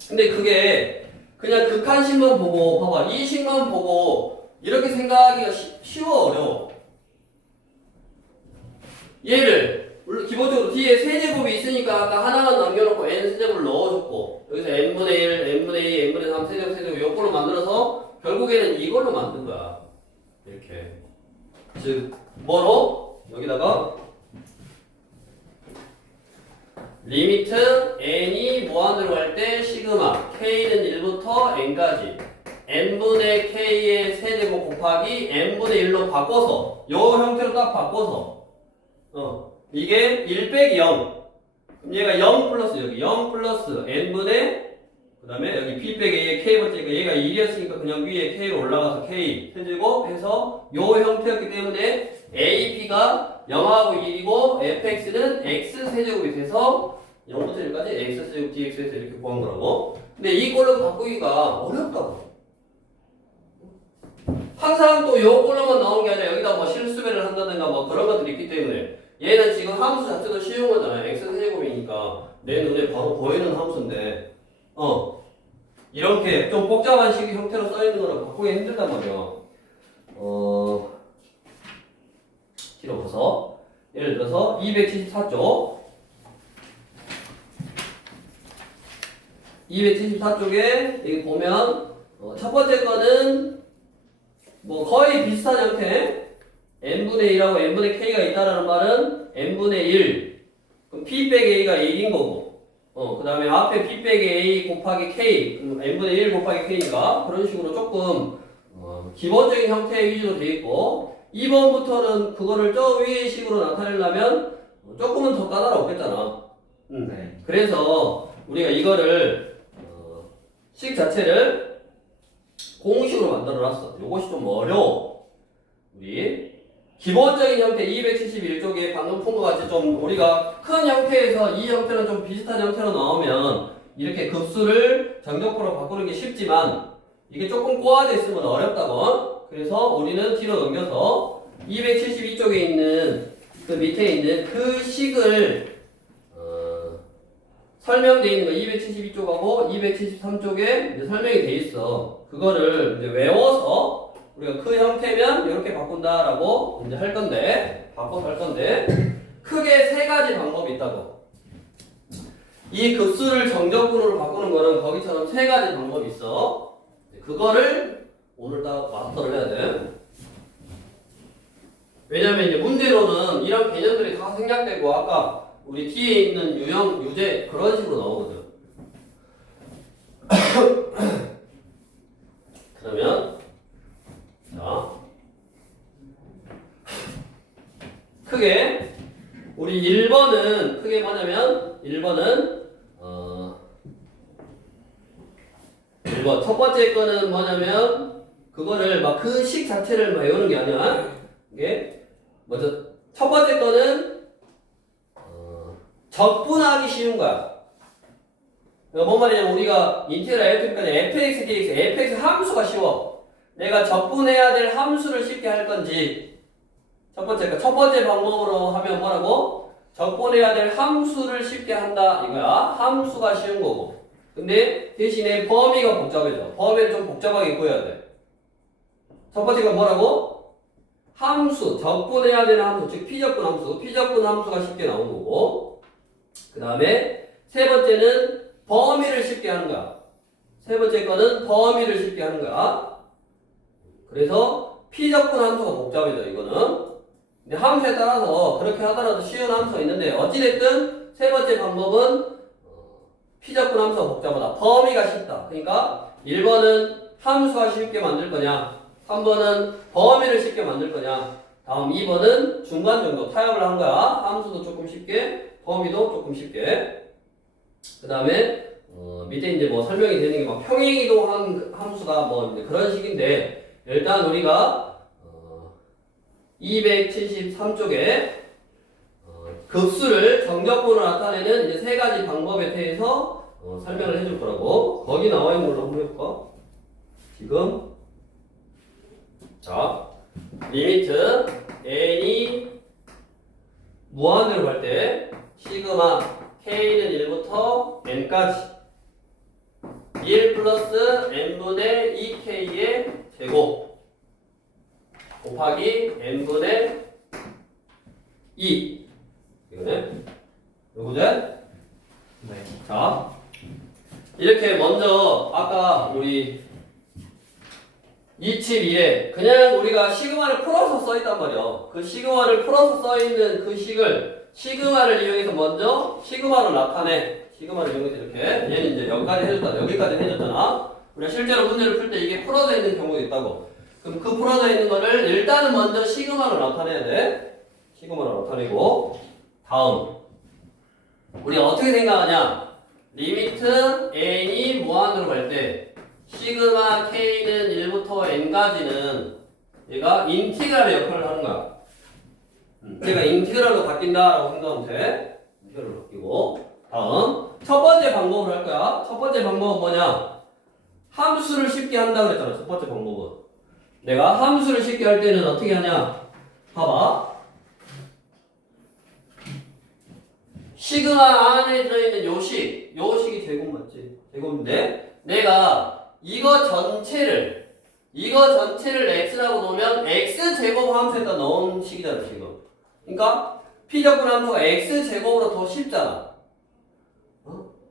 근데 그게 그냥 극한식만 보고 봐봐, 이 식만 보고 이렇게 생각하기가 쉬워 어려워? 얘를 물론 기본적으로 뒤에 세제곱이 있으니까 아까 하나만 남겨놓고 n 세제곱을 넣어줬고 여기서 n분의 1, n분의 2, n분의 3 세제곱 요걸로 만들어서 결국에는 이걸로 만든 거야. 이렇게 즉 뭐로? 여기다가 리미트 n이 무한으로 갈 때 시그마 k는 1부터 n까지 n분의 k의 세제곱 곱하기 n분의 1로 바꿔서 요 형태로 딱 바꿔서 이게 1 빼기 0 그럼 얘가 0 플러스 여기 0 플러스 n분의 그 다음에 여기 b 빼기 a의 k번째니까 얘가 1이었으니까 그냥 위에 k로 올라가서 k 세제곱 해서 요 형태였기 때문에 a, b가 0하고 1이고 fx는 x 세제곱이 돼서 0부터 1까지 x 세제곱 dx에서 이렇게 구한 거라고. 근데 이 꼴로 바꾸기가 어렵다고. 항상 또 요 꼴로만 나오는 게 아니라 여기다 뭐 실수배를 한다든가 뭐 그런 것들이 있기 때문에 얘는 지금 함수 자체도 쉬운 거잖아요. x 세제곱이니까 내 눈에 바로 보이는 함수인데 이렇게 좀 복잡한 식의 형태로 써있는 거는 바꾸기 힘들단 말이야. 길어서 예를 들어서 274쪽 274쪽에 여기 보면 첫 번째 거는 뭐 거의 비슷한 형태 n분의 1하고 n분의 k가 있다라는 말은 n분의 1 그럼 p 빼기 a가 1인 거고 그 다음에 앞에 p 빼기 a 곱하기 k 그럼 n분의 1 곱하기 k니까 그런 식으로 조금 기본적인 형태 위주로 되어 있고 2번부터는 그거를 저 위의 식으로 나타내려면 조금은 더 까다롭겠잖아. 네. 그래서 우리가 이거를 식 자체를 공식으로 만들어 놨어. 요것이 좀 어려워. 우리 기본적인 형태 271쪽에 방금 푼 것 같이 좀 우리가 큰 형태에서 이 형태는 좀 비슷한 형태로 나오면 이렇게 급수를 정적포로 바꾸는 게 쉽지만 이게 조금 꼬아져 있으면 어렵다고. 그래서 우리는 뒤로 넘겨서 272쪽에 있는 그 밑에 있는 그 식을 설명되어 있는 거 272쪽하고 273쪽에 설명이 돼 있어. 그거를 이제 외워서 우리가 그 형태면 이렇게 바꾼다라고 이제 할 건데 바꿔서 할 건데 크게 세 가지 방법이 있다고. 이 급수를 정적분으로 바꾸는 거는 거기처럼 세 가지 방법이 있어. 그거를 오늘 딱 마스터를 해야 돼. 왜냐면 이제 문제로는 이런 개념들이 다 생략되고 아까 우리 뒤에 있는 유형, 유제 그런 식으로 나오거든. 그러면 자 크게 우리 1번은 크게 뭐냐면 1번은 1번 첫 번째 거는 뭐냐면 그거를 막 그 식 자체를 막 외우는 게 아니야. 이게 먼저 첫 번째 거는 적분하기 쉬운 거야. 그러니까 뭔 말이냐면 우리가 인테그랄 f까지 fx, dx, fx 함수가 쉬워. 내가 적분해야 될 함수를 쉽게 할 건지 첫 번째 방법으로 하면 뭐라고? 적분해야 될 함수를 쉽게 한다 이거야. 함수가 쉬운 거고. 근데 대신에 범위가 복잡해져. 범위를 좀 복잡하게 구해야 돼. 첫 번째가 뭐라고? 함수, 적분해야 되는 함수, 즉 피적분 함수. 피적분 함수가 쉽게 나오는 거고. 그 다음에 세 번째는 범위를 쉽게 하는 거야. 세 번째 거는 범위를 쉽게 하는 거야. 그래서 피적분 함수가 복잡해져 이거는. 근데 함수에 따라서 그렇게 하더라도 쉬운 함수가 있는데 어찌됐든 세 번째 방법은 피적분 함수가 복잡하다. 범위가 쉽다. 그러니까 1번은 함수가 쉽게 만들 거냐 3번은 범위를 쉽게 만들 거냐 다음 2번은 중간 정도 타협을 한 거야. 함수도 조금 쉽게 범위도 조금 쉽게 그 다음에 밑에 이제 뭐 설명이 되는 게 막 평행이동한 함수가 뭐 이제 그런 식인데 일단 우리가 273쪽에 급수를 정적분으로 나타내는 이제 세 가지 방법에 대해서 설명을 해줄 거라고. 거기 나와 있는 걸로 한번 해볼까? 지금 자 리미트 n이 무한대로 갈 때 시그마 k는 1부터 n까지 1 플러스 n분의 2k의 제곱 곱하기 n분의 2 이거네? 요거죠? 네. 자 이렇게 먼저 아까 우리 271에 그냥 우리가 시그마를 풀어서 써있단 말이야. 그 시그마를 풀어서 써있는 그 식을 시그마를 이용해서 먼저 시그마로 나타내. 시그마를 이용해서 이렇게 얘는 이제 여기까지 해줬다. 여기까지 해줬잖아. 우리가 실제로 문제를 풀 때 이게 풀어져 있는 경우도 있다고. 그럼 그 풀어져 있는 거를 일단은 먼저 시그마로 나타내야 돼. 시그마로 나타내고 다음 우리 어떻게 생각하냐? 리미트 n이 무한으로 갈 때 시그마 k는 1부터 n까지는 얘가 인티그랄의 역할을 하는 거야. 얘가 인티그랄로 바뀐다라고 생각하면 돼. 인티그랄로 바뀌고 다음 첫 번째 방법을 할 거야. 첫 번째 방법은 뭐냐? 함수를 쉽게 한다 그랬잖아. 첫 번째 방법은 내가 함수를 쉽게 할 때는 어떻게 하냐? 봐봐. 시그마 안에 들어있는 요식이 제곱 맞지? 제곱인데 내가 이거 전체를 x라고 놓으면 x제곱 함수에다 넣은 식이잖아 지금. 그러니까 피적분 함수가 x제곱으로 더 쉽잖아.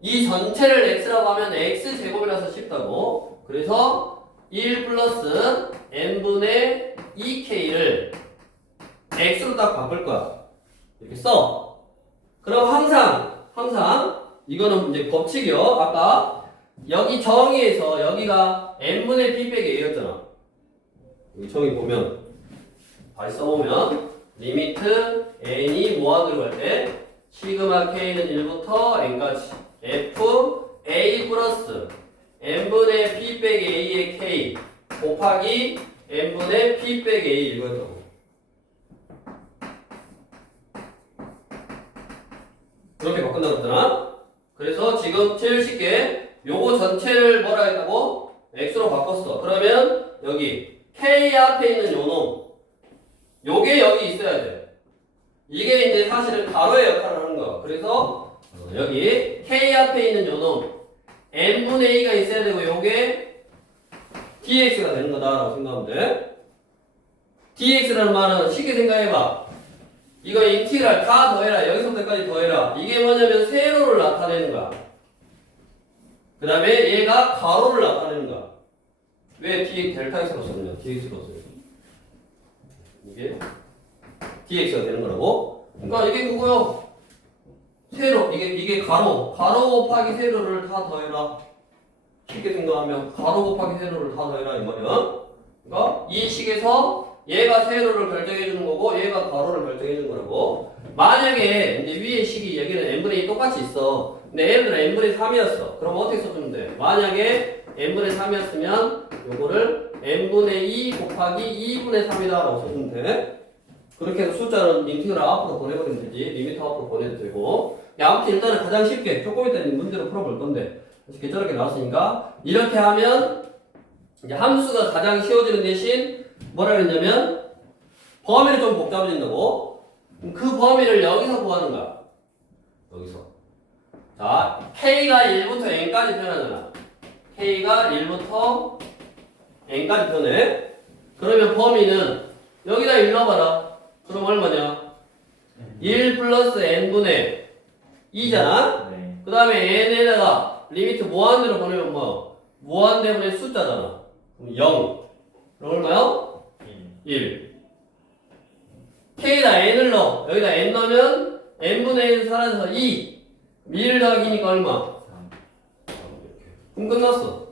이 전체를 x라고 하면 x제곱이라서 쉽다고. 그래서 1 플러스 n분의 2k를 x로 딱 바꿀 거야. 이렇게 써. 그럼 항상 이거는 이제 법칙이요. 아까 여기 정의에서 여기가 n분의 p 빼기 a였잖아. 여기 정의 보면 다시 써보면 리미트 n이 무한으로 갈 때 시그마 k는 1부터 n까지 f a 플러스 n분의 p 빼기 a의 k 곱하기 n분의 p 빼기 a 이거였다고. 그렇게 바꾼다고 했잖아. 그래서 지금 제일 쉽게 요거 전체를 뭐라 했다고? x로 바꿨어. 그러면 여기 k 앞에 있는 요 놈 요게 여기 있어야 돼. 이게 이제 사실은 가로의 역할을 하는 거야. 그래서 여기 k 앞에 있는 요 놈 n분의 2가 있어야 되고 요게 dx가 되는 거다라고 생각하면 돼. dx라는 말은 쉽게 생각해봐. 이거 인티그랄 다 더해라. 여기서부터까지 더해라. 이게 뭐냐면 세로를 나타내는 거야. 그 다음에 얘가 가로를 나타내는 거야. 왜 dx 델타 x로 썼냐? dx로 써요. 이게 dx가 되는 거라고. 그러니까 이게 그거요. 세로 이게 가로 곱하기 세로를 다 더해라. 쉽게 생각하면 가로 곱하기 세로를 다 더해라 이 말이야. 그러니까 이 식에서 얘가 세로를 결정해 주는 거고 얘가 가로를 결정해 주는 거라고. 만약에 이제 위에 식이 여기는 n분의 2 똑같이 있어. 근데 얘는 n분의 3이었어. 그럼 어떻게 써주면 돼? 만약에 n분의 3이었으면 요거를 n분의 2 곱하기 2분의 3이다 라고 써주면 돼. 그렇게 해서 숫자는 인티그랄 앞으로 보내버리면 되지. 리미터 앞으로 보내도 되고. 아무튼 일단은 가장 쉽게 조금 이따 문제로 풀어볼 건데 이렇게 저렇게 나왔으니까 이렇게 하면 이제 함수가 가장 쉬워지는 대신 뭐라 그랬냐면 범위를 좀 복잡해진다고. 그 범위를 여기서 구하는 거야. 여기서. 자, k가 1부터 n까지 변하잖아. k가 1부터 n까지 변해. 그러면 범위는 여기다 1 넣어봐라. 그럼 얼마냐? 1 플러스 n분의 2잖아? 네. 그 다음에 n에다가 리미트 무한대로 보내면 뭐? 무한대분의 숫자잖아. 그럼 0. 그럼 얼마요? 1. k에다 n을 넣어. 여기다 n 넣으면 n분의 1 사라져서 2. 1 더하기니까 얼마? 3. 그럼 끝났어.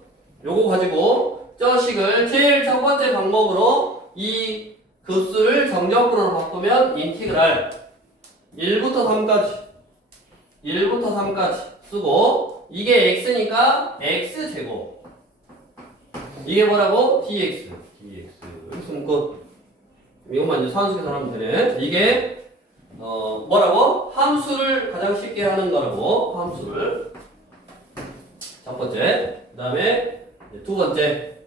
요거 가지고 저 식을 제일 첫 번째 방법으로 이 급수를 정적분으로 바꾸면 인티그랄 1부터 3까지 쓰고 이게 x니까 x제곱 이게 뭐라고? dx 여기 쓰면 끝. 이것만 이제 산수 계산하면 되네. 이게 뭐라고? 함수를 가장 쉽게 하는 거라고. 함수를. 첫 번째. 그 다음에 두 번째.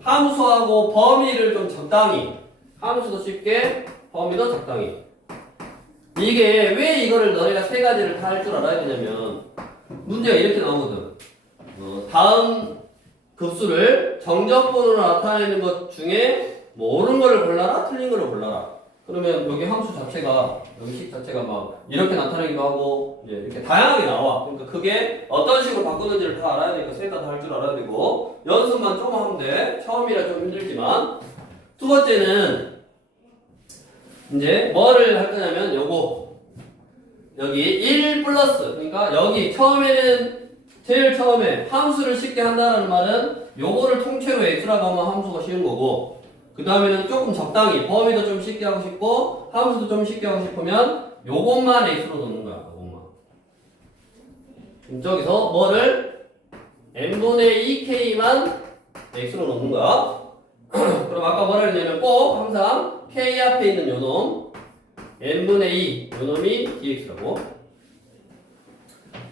함수하고 범위를 좀 적당히. 함수도 쉽게, 범위도 적당히. 이게 왜 이거를 너희가 세 가지를 다 할 줄 알아야 되냐면 문제가 이렇게 나오거든. 다음 급수를 정적분으로 나타내는 것 중에 뭐 옳은 거를 골라라, 틀린 거를 골라라. 그러면 여기 함수 자체가, 여기 식 자체가 막 이렇게 나타나기도 하고 이제 이렇게 다양하게 나와. 그러니까 그게 어떤 식으로 바꾸는지를 다 알아야 되니까 세 가 다 할 줄 알아야 되고 연습만 좀 하면 돼. 처음이라 좀 힘들지만. 두 번째는 이제 뭐를 할 거냐면 요거 여기 1 플러스, 그러니까 여기 처음에는 제일 처음에 함수를 쉽게 한다는 말은 요거를 통째로 x라고 하면 함수가 쉬운 거고, 그 다음에는 조금 적당히 범위도 좀 쉽게 하고 싶고 함수도 좀 쉽게 하고 싶으면 요것만 x로 넣는 거야. 요것만. 그럼 저기서 뭐를 n분의 2k만 x로 넣는 거야. 그럼 아까 뭐라 했냐면 꼭 항상 k 앞에 있는 요놈 n분의 2 요놈이 dx라고,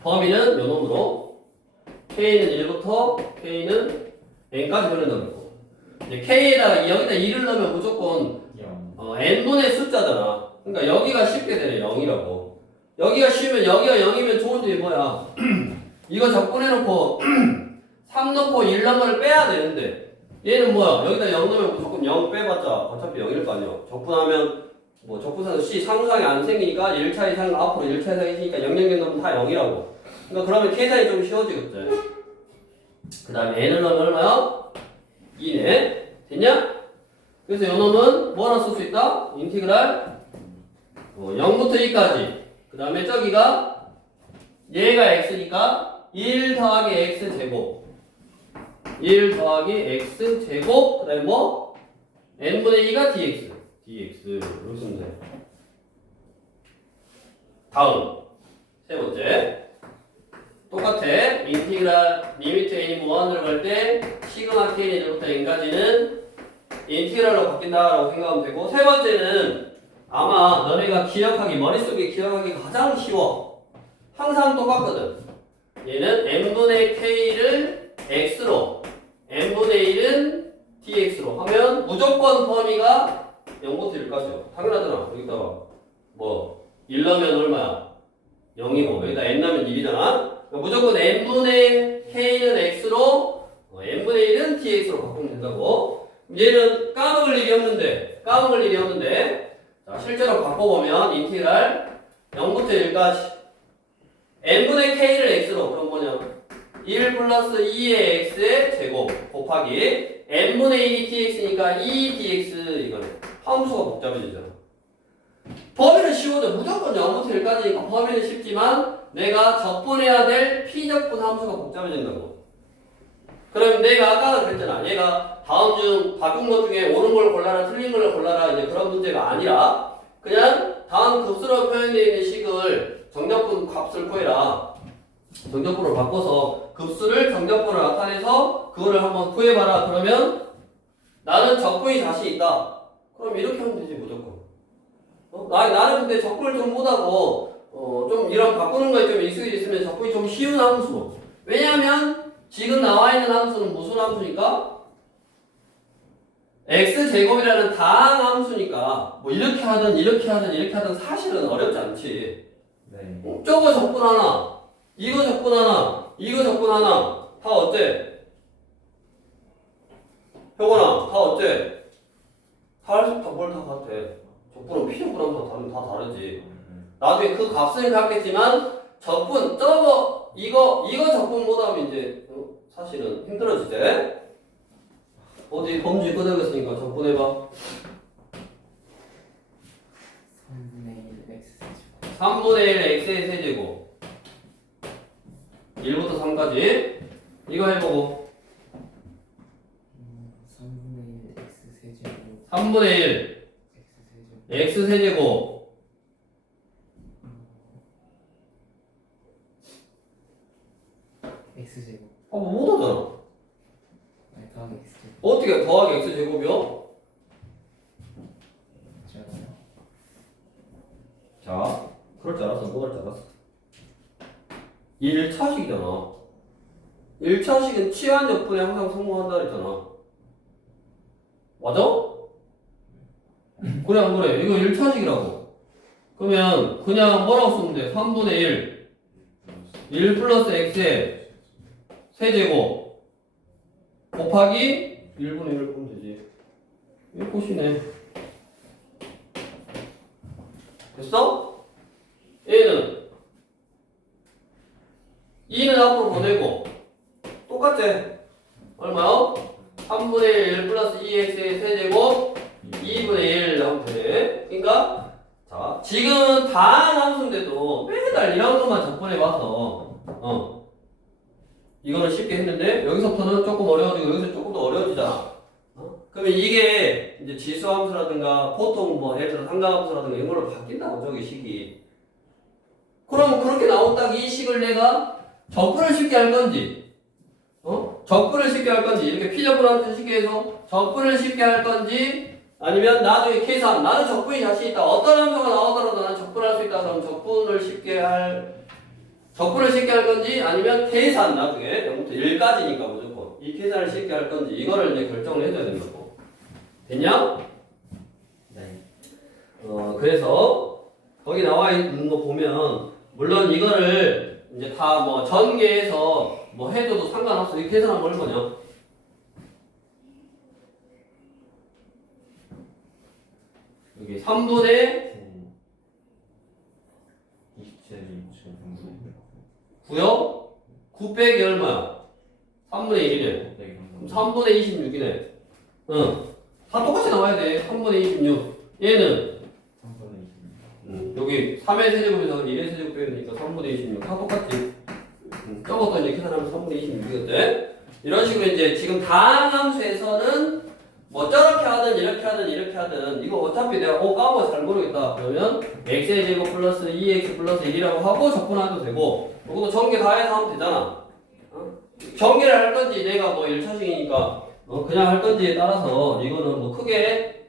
범위는 요놈으로 k는 1부터 k는 n까지 변해넣는 거. 이제 k에다가 여기다 2를 넣으면 무조건 0. n분의 숫자잖아. 그러니까 여기가 쉽게 되네. 0이라고. 여기가 쉬우면 여기가 0이면 좋은데 뭐야. 이거 적분해놓고 3 넣고 1 넘어를 빼야 되는데 얘는 뭐야. 여기다 0 넣으면 무조건 0 빼봤자 어차피 0일 거 아니야. 적분하면 뭐 적분사는 C 상수항이 안 생기니까 1차 이상 앞으로 1차 이상 있으니까 0, 0, 0 넣으면 다 0이라고. 그러니까 그러면 계산이 좀 쉬워지겠지. 그 다음에 n을 넣으면 얼마야? 2네. 됐냐? 그래서 요 놈은 뭐라 쓸 수 있다? 인티그랄 0부터 2까지. 그 다음에 저기가 얘가 x니까 1 더하기 x 제곱. 1 더하기 x 제곱. 그 다음에 뭐? n분의 2가 dx. dx. 이렇게 쓰면 돼. 다음. 세 번째. 똑같아. 인티그랄 리미트 n이 무한으로 갈 때 시그마 k는 1부터 n까지는 인티그랄로 바뀐다라고 생각하면 되고, 세 번째는 아마 너네가 기억하기, 머릿속에 기억하기 가장 쉬워. 항상 똑같거든. 얘는 n분의 k를 x로, n분의 1은 dx로 하면 무조건 범위가 0부터 1까지요. 당연하잖아. 여기다가 뭐 1 넣으면 얼마야? 0이고 여기다 n 넣으면 1이잖아. 무조건 n분의 k는 x로 n분의 1은 dx로 바꾸면 된다고. 얘는 까먹을 일이 없는데 자, 실제로 바꿔보면 인티그랄 0부터 1까지 n분의 k를 x로, 그럼 뭐냐 1 플러스 2의 x의 제곱 곱하기 n분의 1이 dx니까 2dx 이거네. 함수가 복잡해지잖아. 범위는 쉬워져. 무조건 0부터 1까지니까 범위는 쉽지만 내가 적분해야 될 피적분 함수가 복잡해진다고. 그럼 내가 아까 그랬잖아. 얘가 다음 중 바꾼 것 중에 옳은 걸 골라라, 틀린 걸 골라라, 이제 그런 문제가 아니라 그냥 다음 급수로 표현되어 있는 식을 정적분 값을 구해라. 정적분으로 바꿔서 급수를 정적분으로 나타내서 그거를 한번 구해봐라. 그러면 나는 적분이 자신 있다. 그럼 이렇게 하면 되지 무조건. 나는 근데 적분을 좀 못하고 좀 이런 바꾸는 거에 좀 익숙해져 있으면 적분이 좀 쉬운 함수. 왜냐하면 지금 나와 있는 함수는 무슨 함수니까? x제곱이라는 다항 함수니까 뭐 이렇게 하든 이렇게 하든 이렇게 하든 사실은 어렵지 않지. 네. 저거 적분 하나, 이거 적분 하나, 이거 적분 하나 다 어때? 효건아 다 어때? 뭘 다 같아. 적분은 피적분하면 다 다르지. 나중에 그 값은 같겠지만 적분 저거 이거 적분 못하면 이제 사실은 힘들어지지. 어디 범주 끄덕였으니까 적분해봐. 3분의 1 x 제곱. 3분의 1 x의 세제곱 1부터 3까지 이거 해보고 3분의 1 x 세제곱. 3분의 1 x 세제곱. x 세제곱 x 제곱. 못하잖아. 아니 더하기 x 제곱. 어떻게 더하기 x제곱이요? 1차식이잖아. 1차식은 치환 적분에 항상 성공한다 그랬잖아. 맞아? 그래 안 그래? 이거 1차식이라고. 그러면 그냥 뭐라고 쓰면 돼? 3분의 1 플러스 x의 세제곱 곱하기 1분의 1 보면 되지. 이거 꽃이네. 됐어? 얘는 2는 앞으로 보내고 똑같지? 얼마요? 3분의 1 플러스 2x의 세제곱 2분의 1 나오면 돼. 그러니까 자 지금 다항 함수인데도 매달 이런 것만 접근해봐서 이거는 쉽게 했는데 여기서부터는 조금 어려워지고 여기서 조금 더 어려워지잖아. 그러면 이게 이제 지수함수라든가 보통 뭐 예를 들어 상가함수라든가 이런 걸로 바뀐다고 저기 식이. 그럼 그렇게 나온 딱 이 식을 내가 접근을 쉽게 할 건지 접근을 쉽게 할 건지 이렇게 피접근하는 식에 해서 접근을 쉽게 할 건지 아니면 나중에 계산 나는 접근이 자신 있다 어떤 함수가 나오더라도 나는 접근할 수 있다 그럼 접근을 쉽게 할 건지 아니면 계산 나중에 0부터 1까지니까 무조건 이 계산을 쉽게 할 건지 이거를 이제 결정을 해줘야 되는 거고. 됐냐? 네. 그래서 거기 나와 있는 거 보면 물론 이거를 이제 다 뭐 전개해서 뭐 해줘도 상관없어. 이 계산하면 얼마냐? 여기 3분의 9요? 9 빼기 얼마야? 3분의 1이네. 그럼 3분의 26이네. 응. 다 똑같이 나와야 돼. 3분의 26. 얘는 여기 3의 세제곱에서 1의 세제곱 빼니까 3분의 26. 다 똑같지. 저것도 이제 계산하면 3분의 26이거든. 이런 식으로 이제 지금 다항 함수에서는 뭐 저렇게 하든 이렇게 하든 이렇게 하든 이거 어차피 내가 까먹어 잘 모르겠다 그러면 x의 제곱 플러스 2x 플러스 1이라고 하고 접근해도 되고 이것도 전개 다 해서 하면 되잖아. 전개를 할 건지 내가 뭐 1차식이니까 그냥 할 건지에 따라서 이거는 뭐 크게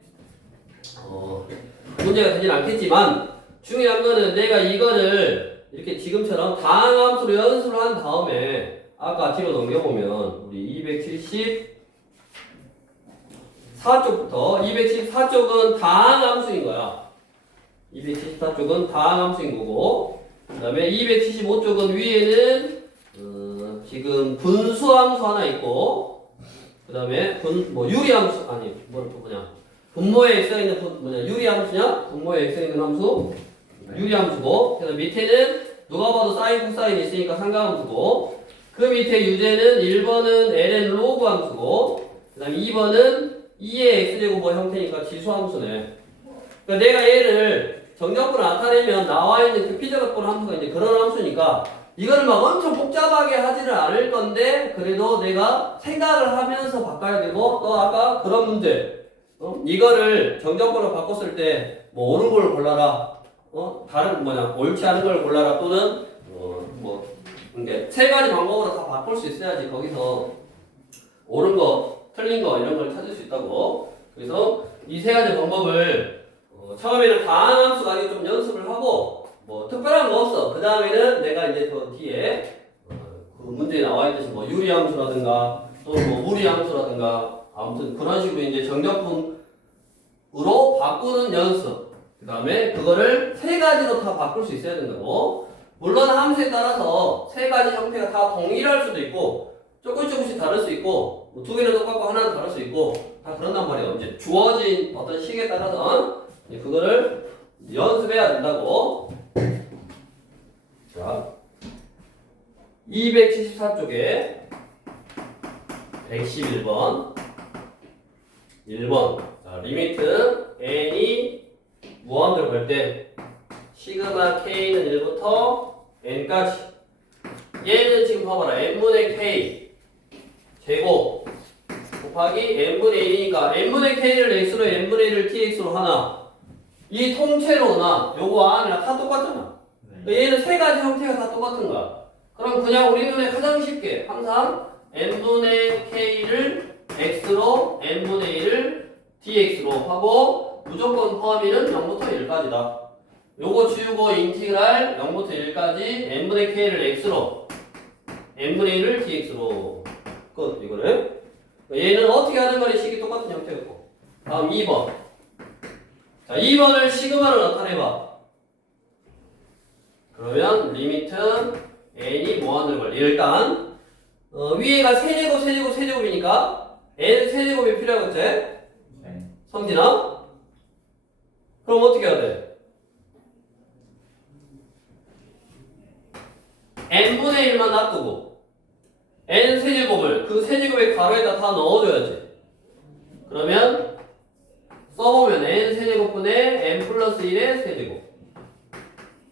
문제가 되진 않겠지만 중요한 거는 내가 이거를 이렇게 지금처럼 다항 함수로 연습을 한 다음에 아까 뒤로 넘겨보면 우리 274쪽부터 274쪽은 다항 함수인 거야. 274쪽은 다항 함수인 거고 그 다음에 275쪽은 위에는 지금 분수함수 하나 있고 그 다음에 유리함수 아니 분모에 x가 있는 유리함수냐? 분모에 x가 있는 함수 유리함수고 그다음 밑에는 누가 봐도 사인 코사인 있으니까 삼각함수고 그 밑에 유제는 1번은 ln 로그 함수고 그 다음 2번은 2의 x제곱 뭐 형태니까 지수함수네. 그러니까 내가 얘를 정적분을 나타내면 나와 있는 그 피자각분 함수가 이제 그런 함수니까 이거를 막 엄청 복잡하게 하지는 않을 건데 그래도 내가 생각을 하면서 바꿔야 되고 또 아까 그런 문제 이거를 정적분으로 바꿨을 때 뭐 옳은 걸 골라라 다른 옳지 않은 걸 골라라 또는 이게 세 가지 방법으로 다 바꿀 수 있어야지 거기서 옳은 거 틀린 거 이런 걸 찾을 수 있다고. 그래서 이 세 가지 방법을 처음에는 다항 함수 가지고 좀 연습을 하고 뭐 특별한 거 없어. 그 다음에는 내가 이제 저 뒤에 그 문제에 나와 있듯이 뭐 유리함수라든가 또 뭐 무리함수라든가 아무튼 그런 식으로 이제 정적분으로 바꾸는 연습. 그 다음에 그거를 세 가지로 다 바꿀 수 있어야 된다고. 물론 함수에 따라서 세 가지 형태가 다 동일할 수도 있고 조금씩 다를 수 있고 뭐 두 개는 똑같고 하나는 다를 수 있고 다 그런단 말이에요. 이제 주어진 어떤 식에 따라서 그거를 연습해야 된다고. 자, 274쪽에 111번 1번 자, 리미트 n이 무한대로 갈 때 시그마 k는 1부터 n까지 얘는 지금 봐봐라 n분의 k 제곱 곱하기 n분의 1이니까 n분의 k를 x로 n분의 1을 tx로 하나 이 통째로나 요거 안이랑 다 똑같잖아. 얘는 세 가지 형태가 다 똑같은 거야. 그럼 그냥 우리 눈에 가장 쉽게 항상 n분의 k를 x로 n분의 1을 dx로 하고 무조건 포함이는 0부터 1까지다. 요거 지우고 인티그랄 0부터 1까지 n분의 k를 x로 n분의 1을 dx로 끝 이거를. 얘는 어떻게 하는 거니 식이 똑같은 형태였고. 다음 2번. 자 2번을 시그마로 나타내봐. 그러면 리미트 n이 무한으로 걸려. 일단 위에가 세제곱이니까 n 세제곱이 필요하겠지? 네. 성진아? 그럼 어떻게 해야 돼? n분의 1만 놔두고 n 세제곱을 그 세제곱의 가로에다 다 넣어줘야지. 그러면 써보면 n 세제곱분의 n 플러스 1의 세제곱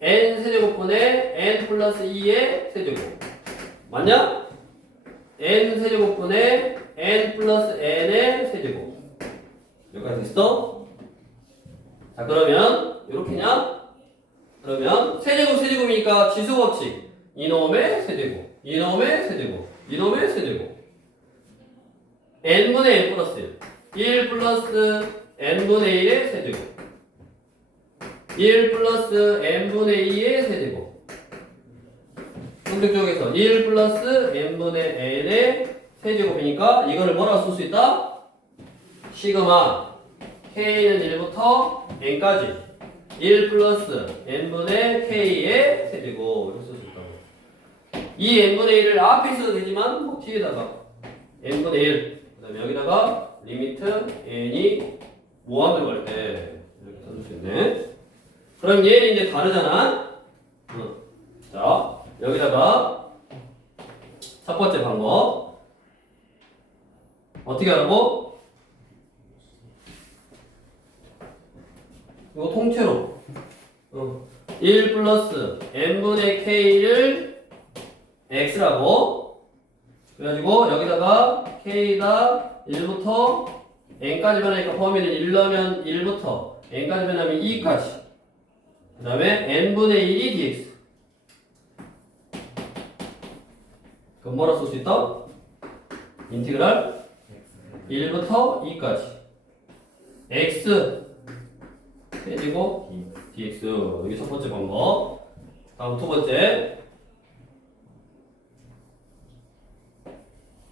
n 세제곱분의 n 플러스 2의 세제곱 맞냐? n 세제곱분의 n 플러스 n의 세제곱 여기까지 됐어? 자 그러면 이렇게냐? 그러면 세제곱이니까 지수법칙 이놈의 세제곱 이놈의 세제곱 이놈의 세제곱 n분의 n 플러스 1 플러스 n분의 1의 세제곱 1 플러스 n분의 2의 세제곱 선택 쪽에서 1 플러스 n분의 n의 세제곱이니까 이거를 뭐라고 쓸 수 있다? 시그마 k는 1부터 n까지 1 플러스 n분의 k의 세제곱 이렇게 쓸 수 있다고. 이 n분의 1을 앞에 써도 되지만 뭐 뒤에다가 n분의 1 그 다음에 여기다가 리미트 n이 무한으로 갈 때 이렇게 써줄 수 있네. 그럼 얘는 이제 다르잖아. 자 여기다가 첫 번째 방법 어떻게 하라고? 이거 통째로 1 플러스 n분의 k를 x라고 그래가지고 여기다가 k가 1부터 n까지 변하니까 범위는 1 넣으면 1부터 n까지 변하면 2까지 그 다음에 n분의 1이 dx 그럼 뭐라 쓸 수 있다? 인티그랄 1부터 2까지 x 세제곱 dx 여기 첫 번째 방법. 다음 두 번째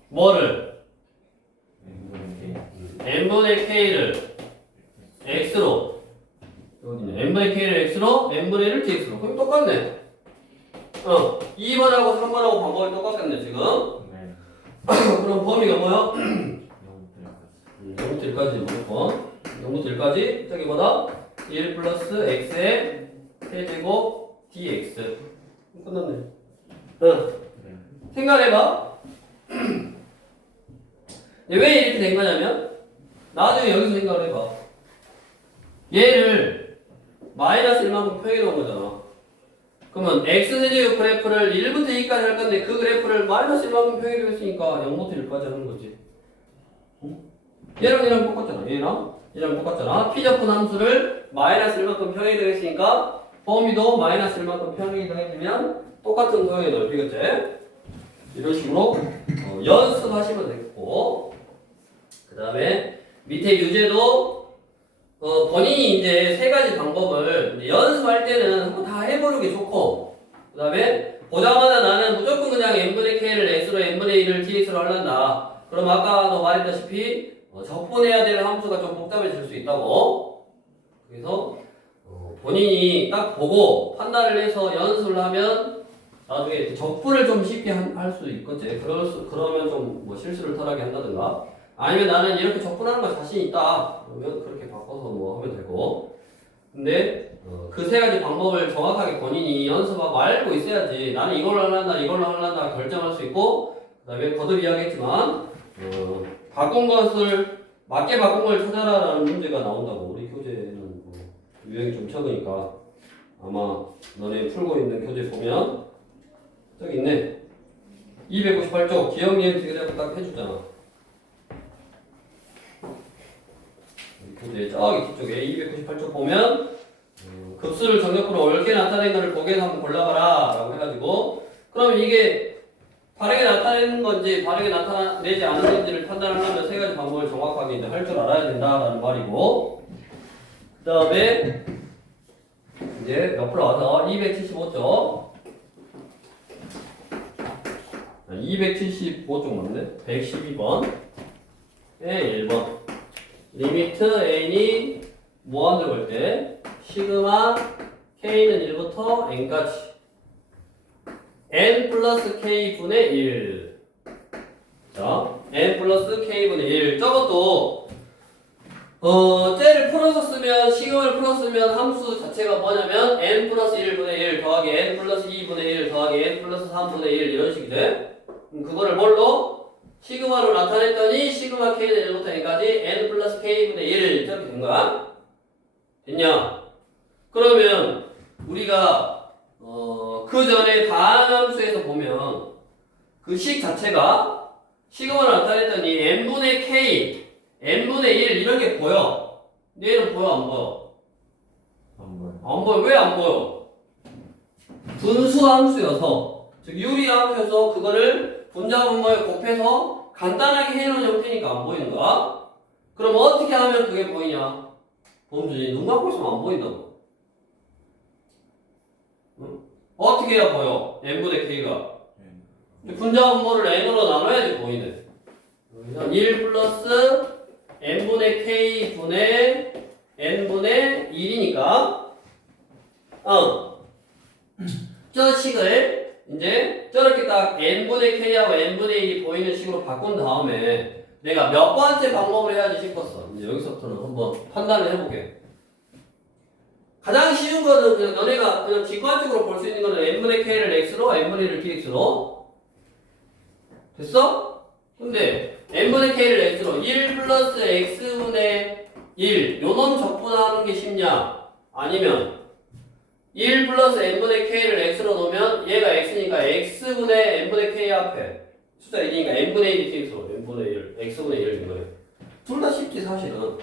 뭐를? n분의 k를 x로 n분의 k를 x로 n분의 1을 dx로 그럼 똑같네. 2번하고 3번하고 방법이 똑같겠네 지금. 네. 그럼 범위가 뭐야? 0부터 1까지 무조건 0부터 1까지 저기보다 1 플러스 x의 세제곱 dx 끝났네. 생각해봐. 왜 이렇게 된 거냐면 나중에 여기서 생각을 해봐. 얘를 마이너스 1만큼 표현해 놓은 거잖아. 그러면 x세제곱 그래프를 1부터 2까지 할 건데 그 그래프를 마이너스 1만큼 표현해 놓았으니까 0부터 1까지 하는 거지. 얘랑 똑같잖아. 얘랑 똑같잖아. 피접분 함수를 마이너스 1만큼 평행이 되겠으니까 범위도 마이너스 1만큼 평행이 되면 똑같은 도형의 넓이겠지. 이런 식으로 연습하시면 되겠고 그 다음에 밑에 유제도 본인이 이제 세 가지 방법을 연습할 때는 한번 다 해보는 게 좋고 그 다음에 보자마자 나는 무조건 그냥 n분의 k를 x로 n분의 1을 dx로 하려다 그럼 아까도 말했다시피 적분해야 될 함수가 좀 복잡해질 수 있다고. 그래서 본인이 딱 보고 판단을 해서 연습을 하면 나중에 적분을 좀 쉽게 할 수 있겠지. 그러면 좀 뭐 실수를 덜하게 한다든가 아니면 나는 이렇게 적분하는 거 자신 있다 그러면 그렇게 바꿔서 뭐 하면 되고. 근데 그 세 가지 방법을 정확하게 본인이 연습하고 알고 있어야지 나는 이걸로 하려다 이걸로 하려다 결정할 수 있고 그 다음에 거듭 이야기했지만 바꾼 것을 맞게 바꾼 걸 찾아라라는 문제가 나온다고. 우리 교재는 뭐 유형이 좀 적으니까 아마 너네 풀고 있는 교재 보면 저기 있네. 258쪽 기억리을 그래프 딱 해주잖아. 교재 저기 뒤쪽에 298쪽 보면 급수를 정적으로 옳게 나타낸 것을 거기에서 한번 골라봐라 라고 해가지고 그럼 이게 바르게 나타내는 건지 바르게 나타내지 않은 건지를 판단하려면 세 가지 방법을 정확하게 이제 할 줄 알아야 된다라는 말이고 그 다음에 이제 옆으로 와서 275쪽 275쪽 맞네? 112번에 1번. 리미트 n이 무한으로 갈 때 시그마 k는 1부터 n까지 n 플러스 k 분의 1. 자, n 플러스 k 분의 1. 저것도 쟤를 풀어서 쓰면 시그마를 풀어서 쓰면 함수 자체가 뭐냐면 n 플러스 1분의 1 더하기 n 플러스 2분의 1 더하기 n 플러스 3분의 1 이런 식이 돼. 그거를 뭘로? 시그마로 나타냈더니 시그마 k는 1부터 n까지 n 플러스 k분의 1 이렇게 된 거야. 됐냐? 그러면 우리가 그 전에 다함수에서 보면 그 식 자체가 시그마로 나타냈더니 n분의 k, n분의 1 이런 게 보여. 얘는 보여 안 보여? 안 보여. 안 보여. 왜 안 보여? 분수함수여서 즉 유리함수여서 그거를 분자분모에 곱해서 간단하게 해놓은 형태니까 안 보이는 거야. 그럼 어떻게 하면 그게 보이냐? 범준이 눈 감고 있으면 안 보인다고. 응? 어떻게 해야 보여? n분의 k가 분자분모를 n으로 나눠야지 보이네. 그래서 1 플러스 n분의 k 분의 n분의 1이니까 저 식을 이제 저렇게 딱 n분의 k하고 n분의 1이 보이는 식으로 바꾼 다음에 내가 몇 번째 방법을 해야지 싶었어. 이제 여기서부터는 한번 판단을 해보게. 가장 쉬운 거는 그냥 너네가 그냥 직관적으로 볼 수 있는 거는 n분의 k를 x로 n분의 1을 dx로 됐어? 근데 n분의 k를 x로 1 플러스 x분의 1 요놈 적분하는 게 쉽냐? 아니면 1 플러스 n분의 k를 x로 놓으면 얘가 x니까 x분의 n분의 k 앞에 숫자 1이니까 n분의 1이 dx로 n분의 1 x분의 1인 거네. 둘 다 쉽지 사실은.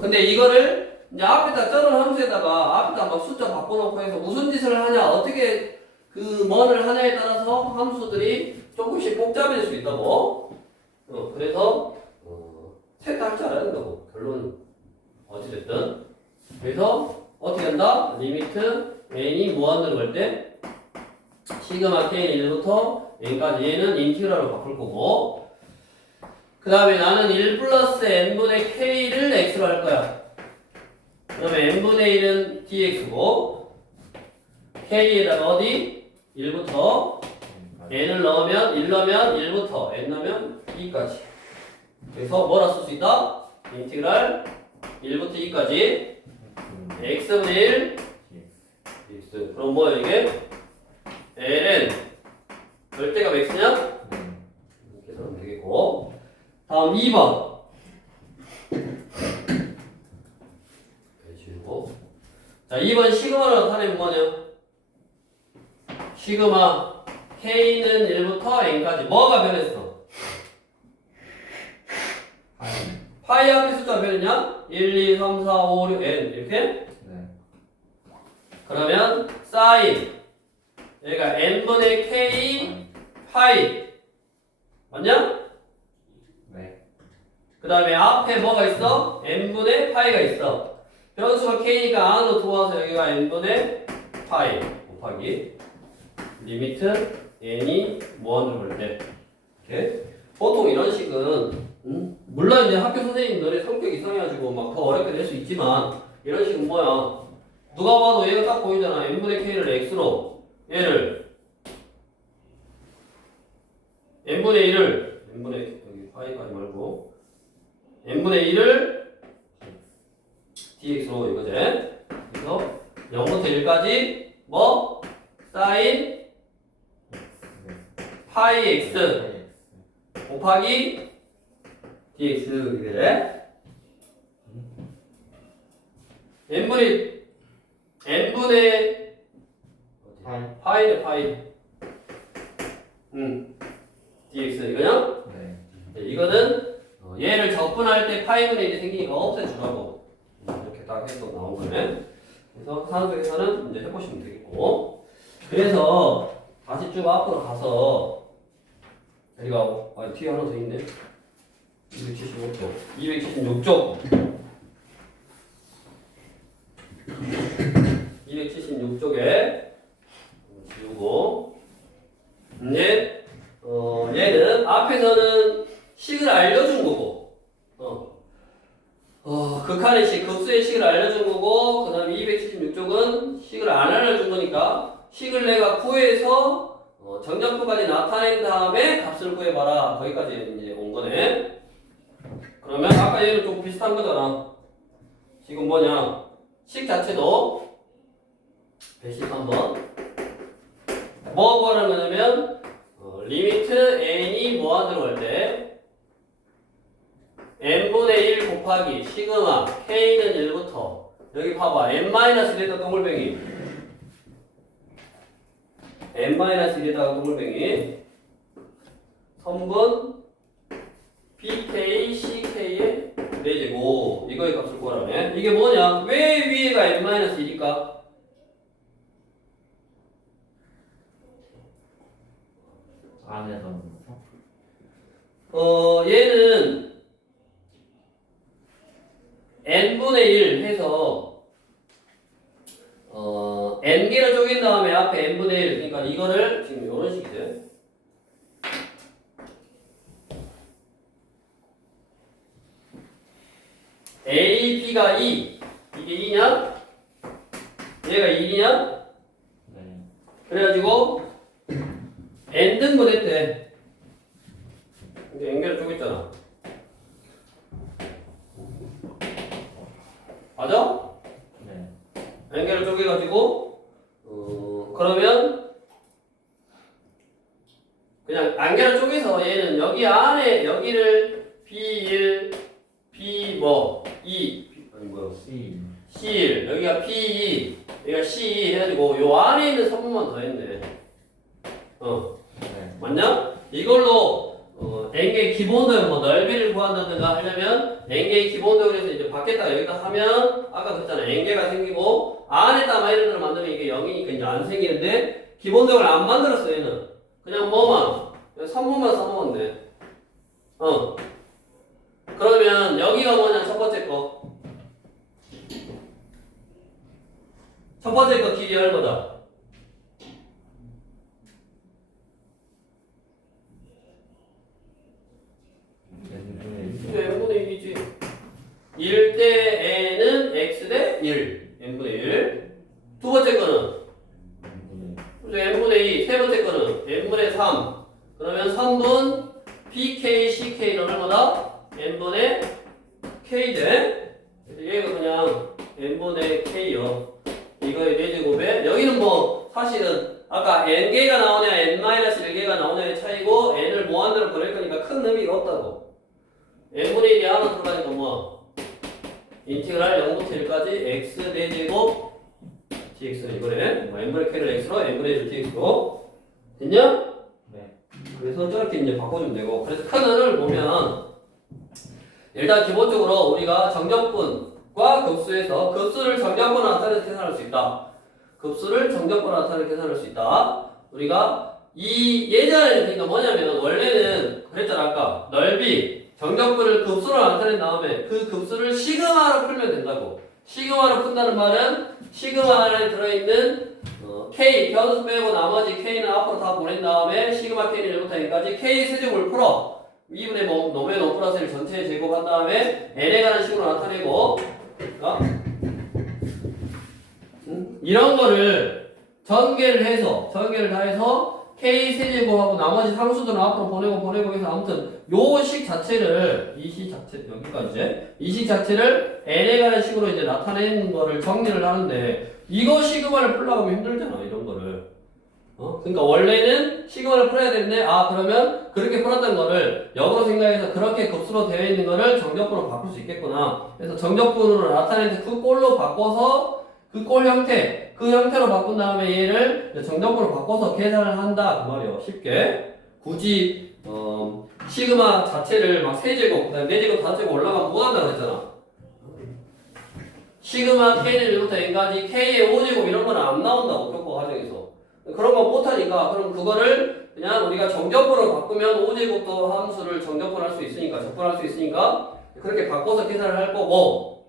근데 이거를 이제 앞에다 저런 함수에다가 앞에다 막 숫자 바꿔놓고 해서 무슨 짓을 하냐 어떻게 그 뭐를 하냐에 따라서 함수들이 조금씩 복잡해질 수 있다고. 그래서 셋 다 할 줄 알아야 된다고. 결론은 어찌됐든. 그래서 어떻게 한다? 리미트 n이 무한으로 갈 때 시그마 k 1부터 n까지 얘는 인티그랄로 바꿀 거고 그 다음에 나는 1 플러스 n분의 k를 x로 할 거야. 그러면 n분의 1은 dx고 k에다가 어디? 1부터 n을 넣으면 1 넣으면 1부터 n 넣으면 2까지. 그래서 뭐라 쓸 수 있다? 인티그랄 1부터 2까지 x분의 1 dx. 그럼 뭐야 이게? ln 절대값 x냐? 이렇게 쓰면 되겠고 다음 2번 지우고 자 2번 시그마로 나타내면 뭐냐? 시그마 k는 1부터 n까지 뭐가 변했어? 파이 앞에 숫자가 변했냐? 1, 2, 3, 4, 5, 6, n 이렇게? 네. 그러면 사인 얘가 n분의 k 파이 맞냐? 네. 그 다음에 앞에 뭐가 있어? n분의 파이가 있어. 변수가 k니까 안으로 들어와서 여기가 n분의 파이 곱하기 리미트 n이 무한으로 갈 때. 이렇게. 보통 이런 식은 물론 이제 학교 선생님 너네 성격 이상해가지고 막 더 어렵게 낼 수 있지만 이런 식은 뭐야? 누가 봐도 얘가 딱 보이잖아. n분의 k를 x로 얘를 n분의 1을 n분의 여기 파이까지 말고 n분의 1을 dx로 이거지. 그래서 0부터 1까지 뭐? 사인 파이 x 곱하기 dx 이렇게 돼. n분의 파이네 파이 dx 이거냐? 네. 이거는 얘를 적분할 때 파이분의 1이 생기니까 없애주라고 이렇게 딱 해서 나온 거네. 그래서 산속에서는 이제 해보시면 되겠고 그래서 다시 쭉 앞으로 가서 여기가 뒤에 하나 더 있네. 275쪽 276쪽 276쪽에 지우고 이제 얘 앞에서는 식을 알려준 거고, 극한의 식, 급수의 식을 알려준 거고, 그 다음에 276쪽은 식을 안 알려준 거니까, 식을 내가 구해서, 정적분까지 나타낸 다음에 값을 구해봐라. 거기까지 이제 온 거네. 그러면 아까 얘는 좀 비슷한 거잖아. 지금 뭐냐. 식 자체도, 113번. 뭐 구하는 거냐면, 리미트 n이 무한 들어갈 때, n분의 1 곱하기 시그마 k는 1부터 여기 봐봐 n-1에다 동글뱅이 n-1에다가 동글뱅이 선분 bk ck의 4제곱 이거의 값을 구하라네. 이게 뭐냐? 왜 위에가 n-1일까? 안에서 얘는 n분의 1 해서 n개를 쪼갠 다음에 앞에 n분의 1 그러니까 이거를 지금 이런 식이죠. a, b가 2 이게 2냐? 얘가 1이냐? 네. 그래가지고 n등분 했대. 이제 n개를 쪼갰잖아. 맞아? 네. n개를 쪼개가지고 그러면 그냥 n개를 쪼개서 얘는 여기 안에 여기를 B1, B 뭐 2 아니 뭐야 C. C1 여기가 P2 여기가 C2 해가지고 요 안에 있는 선분만 더 했네. 네. 맞냐? 이걸로 n개의 기본도형 뭐 넓이를 구한다든가 하려면 n개의 기본도형을 해서 이제 밖에다가 여기다 하면 아까 그랬잖아 n개가 생기고 안에다 마이너스를 만들면 이게 0이니까 이제 안 생기는데 기본도형을 안 만들었어 얘는 그냥 뭐만 선분만 써먹으면 돼. 그러면 여기가 뭐냐 첫 번째 거 길이 얼마다? 이제 n분의 1이지. 1 대 n은 x 대 1. n분의 1. 두 번째 거는 n분의 2. 세 번째 거는 n분의 3. 그러면 선분 pk, ck는 얼마다? n분의 k제. 얘가 그냥 n분의 k요. 이거의 4제곱에 여기는 뭐 사실은 아까 n개가 나오냐 n-1개가 나오냐의 차이고 n을 무한대로 보낼 거니까 큰 의미가 없다고. n분의 1이 하나 들어가니까 뭐 인티그랄 0부터 1까지 x 4제곱 dx 이거네. 뭐 n분의 k를 x로 n분의 1을 dx로 됐냐? 네. 그래서 저렇게 이제 바꿔주면 되고 그래서 큰 을을 보면 일단 기본적으로 우리가 정적분과 급수에서 급수를 정적분으로 나타내서 계산할 수 있다. 급수를 정적분으로 나타내서 계산할 수 있다. 우리가 이 예전에는 그러니까 뭐냐면 원래는 그랬잖아 아까 넓이 정적분을 급수로 나타낸 다음에 그 급수를 시그마로 풀면 된다고. 시그마로 푼다는 말은 시그마 안에 들어있는 K 변수 빼고 나머지 K는 앞으로 다 보낸 다음에 시그마 K는 1부터 n까지 K 세제곱을 풀어 2분의 뭐 노면 5 플러스 1 전체 제곱한 다음에 n에 관한 식으로 나타내고 이런 거를 전개를 다 해서 K 세제곱하고 나머지 상수들은 앞으로 보내고 해서 아무튼 요 식 자체를 이 식 자체 여기까지 이 식 자체를 n에 관한 식으로 이제 나타내는 거를 정리를 하는데 이거 시그마를 풀려고 하면 힘들잖아 이런 거를. 그러니까 원래는 시그마를 풀어야 되는데 그러면 그렇게 풀었던 거를 역으로 생각해서 그렇게 급수로 되어 있는 거를 정적분으로 바꿀 수 있겠구나. 그래서 정적분으로 나타내서 그 꼴로 바꿔서 그 꼴 형태 그 형태로 바꾼 다음에 얘를 정적분으로 바꿔서 계산을 한다 그 말이에요. 쉽게 굳이 시그마 자체를 막 3제곱 그다음에 4제곱 5제곱 올라가면 못한다 그랬잖아. 시그마 K는 1부터 n까지 K의 5제곱 이런 거는 안 나온다고 교과 과정에서. 그런 거 못하니까 그럼 그거를 그냥 우리가 정적분으로 바꾸면 5제곱도 함수를 정적분할 수 있으니까 적분할 수 있으니까 그렇게 바꿔서 계산을 할 거고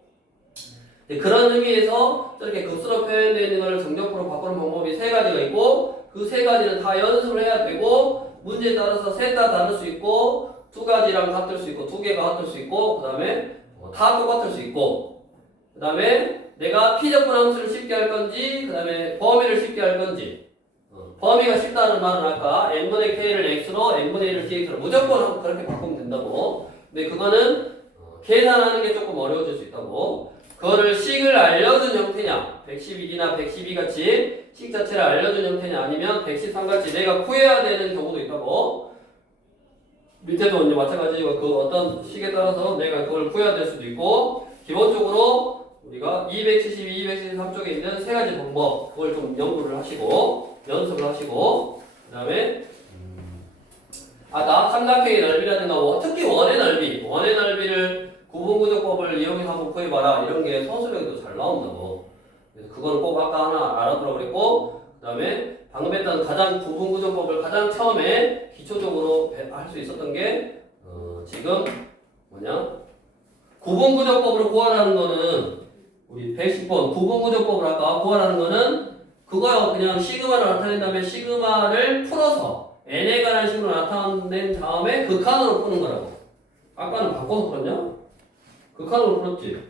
그런 의미에서 저렇게 급수로 표현되어 있는 걸 정적분으로 바꾸는 방법이 3가지가 있고 그 3가지는 다 연습을 해야 되고 문제에 따라서 셋 다 다를 수 있고 두 가지랑 같을 수 있고 두 개가 같을 수 있고 그 다음에 다 똑같을 수 있고 그 다음에 내가 피적분 함수를 쉽게 할 건지 그 다음에 범위를 쉽게 할 건지 범위가 쉽다는 말은 아까 n분의 k를 x로 n분의 1을 dx로 무조건 그렇게 바꾸면 된다고. 근데 그거는 계산하는 게 조금 어려워질 수 있다고. 그거를 식을 알려준 형태냐 111이나 112 같이 식 자체를 알려준 형태냐 아니면 113 같이 내가 구해야 되는 경우도 있다고. 밑에도 이제 마찬가지고 그 어떤 식에 따라서 내가 그걸 구해야 될 수도 있고 기본적으로 우리가 272, 273 쪽에 있는 세 가지 방법 그걸 좀 연구를 하시고 연습을 하시고 그 다음에 아까 삼각형의 넓이라든가 특히 원의 넓이를 구분구조법을 이용해서 한번 구해봐라 이런 게 서술형에도 잘 나온다고. 그래서 그거는 꼭 아까 하나 알아두라고 그랬고 그 다음에 방금 했던 가장 구분구조법을 가장 처음에 기초적으로 할 수 있었던 게 지금 구분구조법으로 구하라는 거는 우리 110번 구분구조법을 아까 구하라는 거는 그거요 그냥 시그마를 나타낸 다음에 시그마를 풀어서 n에 관한 식으로 나타낸 다음에 극한으로 푸는 거라고. 아까는 바꿔서 풀었냐? 극한으로 풀었지.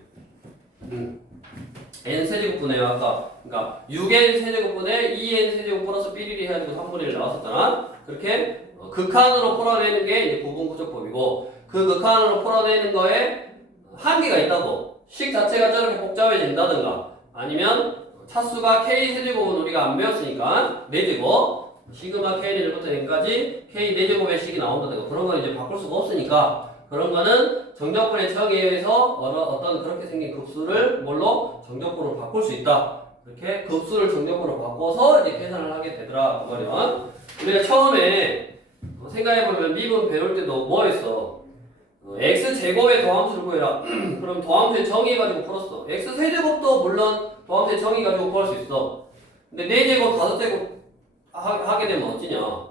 n 세제곱분의 아까 그러니까 6n 세제곱분의 2n 세제곱 플러스 삐리리 해가지고 3분의 1 나왔었잖아. 그렇게 극한으로 풀어내는 게 이제 구분구조법이고 그 극한으로 풀어내는 거에 한계가 있다고. 식 자체가 저렇게 복잡해진다든가 아니면 차수가 k 세제곱은 우리가 안 배웠으니까 4제곱 시그마 k 1부터 n까지 k 4제곱의 식이 나온다든가 그런 건 이제 바꿀 수가 없으니까 그런 거는 정적분의 정의에 의해서 어떤 그렇게 생긴 급수를 뭘로 정적분으로 바꿀 수 있다. 이렇게 급수를 정적분으로 바꿔서 이제 계산을 하게 되더라. 그 말이야. 우리가 처음에 생각해보면 미분 배울 때도 뭐 했어? x제곱의 더함수를 구해라. 그럼 더함수의 정의 가지고 풀었어. x세제곱도 물론 더함수의 정의 가지고 구할 수 있어. 근데 4제곱, 5제곱 하게 되면 어찌냐?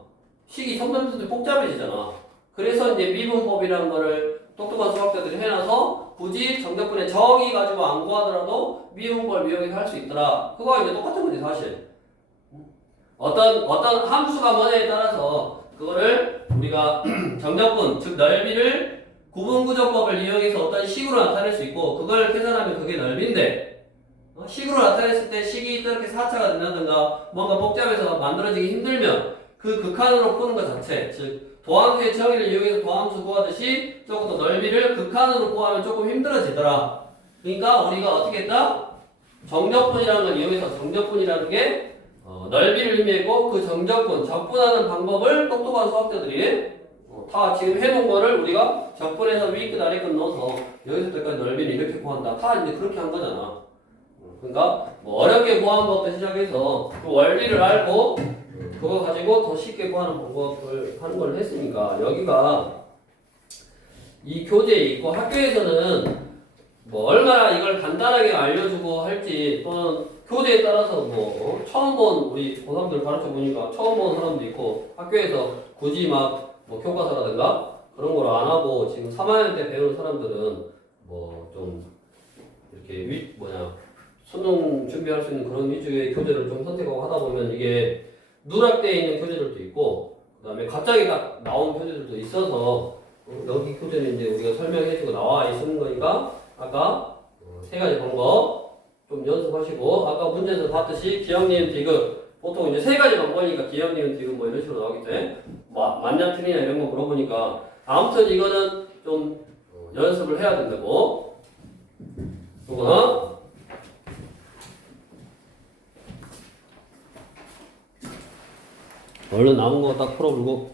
식이 점점 복잡해지잖아. 그래서 이제 미분법이라는 거를 똑똑한 수학자들이 해놔서 굳이 정적분의 정의 가지고 안 구하더라도 미분법을 이용해서 할 수 있더라. 그거와 이제 똑같은 거지 사실. 어떤 함수가 뭐냐에 따라서 그거를 우리가 정적분 즉 넓이를 구분구조법을 이용해서 어떤 식으로 나타낼 수 있고 그걸 계산하면 그게 넓이인데 식으로 나타냈을 때 식이 이렇게 4차가 된다든가 뭔가 복잡해서 만들어지기 힘들면 그 극한으로 푸는 것 자체 즉 도함수의 정의를 이용해서 도함수 구하듯이 조금 더 넓이를 극한으로 구하면 조금 힘들어지더라. 그러니까 우리가 어떻게 했다? 정적분이라는 걸 이용해서 정적분이라는 게 넓이를 의미했고 그 정적분, 적분하는 방법을 똑똑한 수학자들이 다 지금 해놓은 거를 우리가 적분해서 위끝 아래끝 넣어서 여기서부터까지 넓이를 이렇게 구한다. 다 이제 그렇게 한 거잖아. 그러니까 뭐 어렵게 구하는 것부터 시작해서 그 원리를 알고 그거 가지고 더 쉽게 구하는 방법을 하는 걸 했으니까 여기가 이 교재에 있고 학교에서는 뭐 얼마나 이걸 간단하게 알려주고 할지 또는 교재에 따라서 뭐 처음 본 우리 고3들 가르쳐 보니까 처음 본 사람도 있고 학교에서 굳이 막 뭐 교과서라든가 그런 걸 안 하고 지금 3학년 때 배우는 사람들은 뭐 좀 이렇게 수능 준비할 수 있는 그런 위주의 교재를 좀 선택하고 하다 보면 이게 누락되어 있는 교재들도 있고 그 다음에 갑자기 딱 나온 교재들도 있어서 여기 교재는 이제 우리가 설명해주고 나와 있는 거니까 아까 세 가지 방법 좀 연습하시고 아까 문제에서 봤듯이 기억, 니은, 디귿 보통 이제 세 가지 방법이니까 기억, 니은, 디귿 뭐 이런 식으로 나오겠지. 맞냐 틀리냐 이런 거 물어보니까 아무튼 이거는 좀 연습을 해야 된다고. 요거는 얼른 남은 거 딱 풀어보고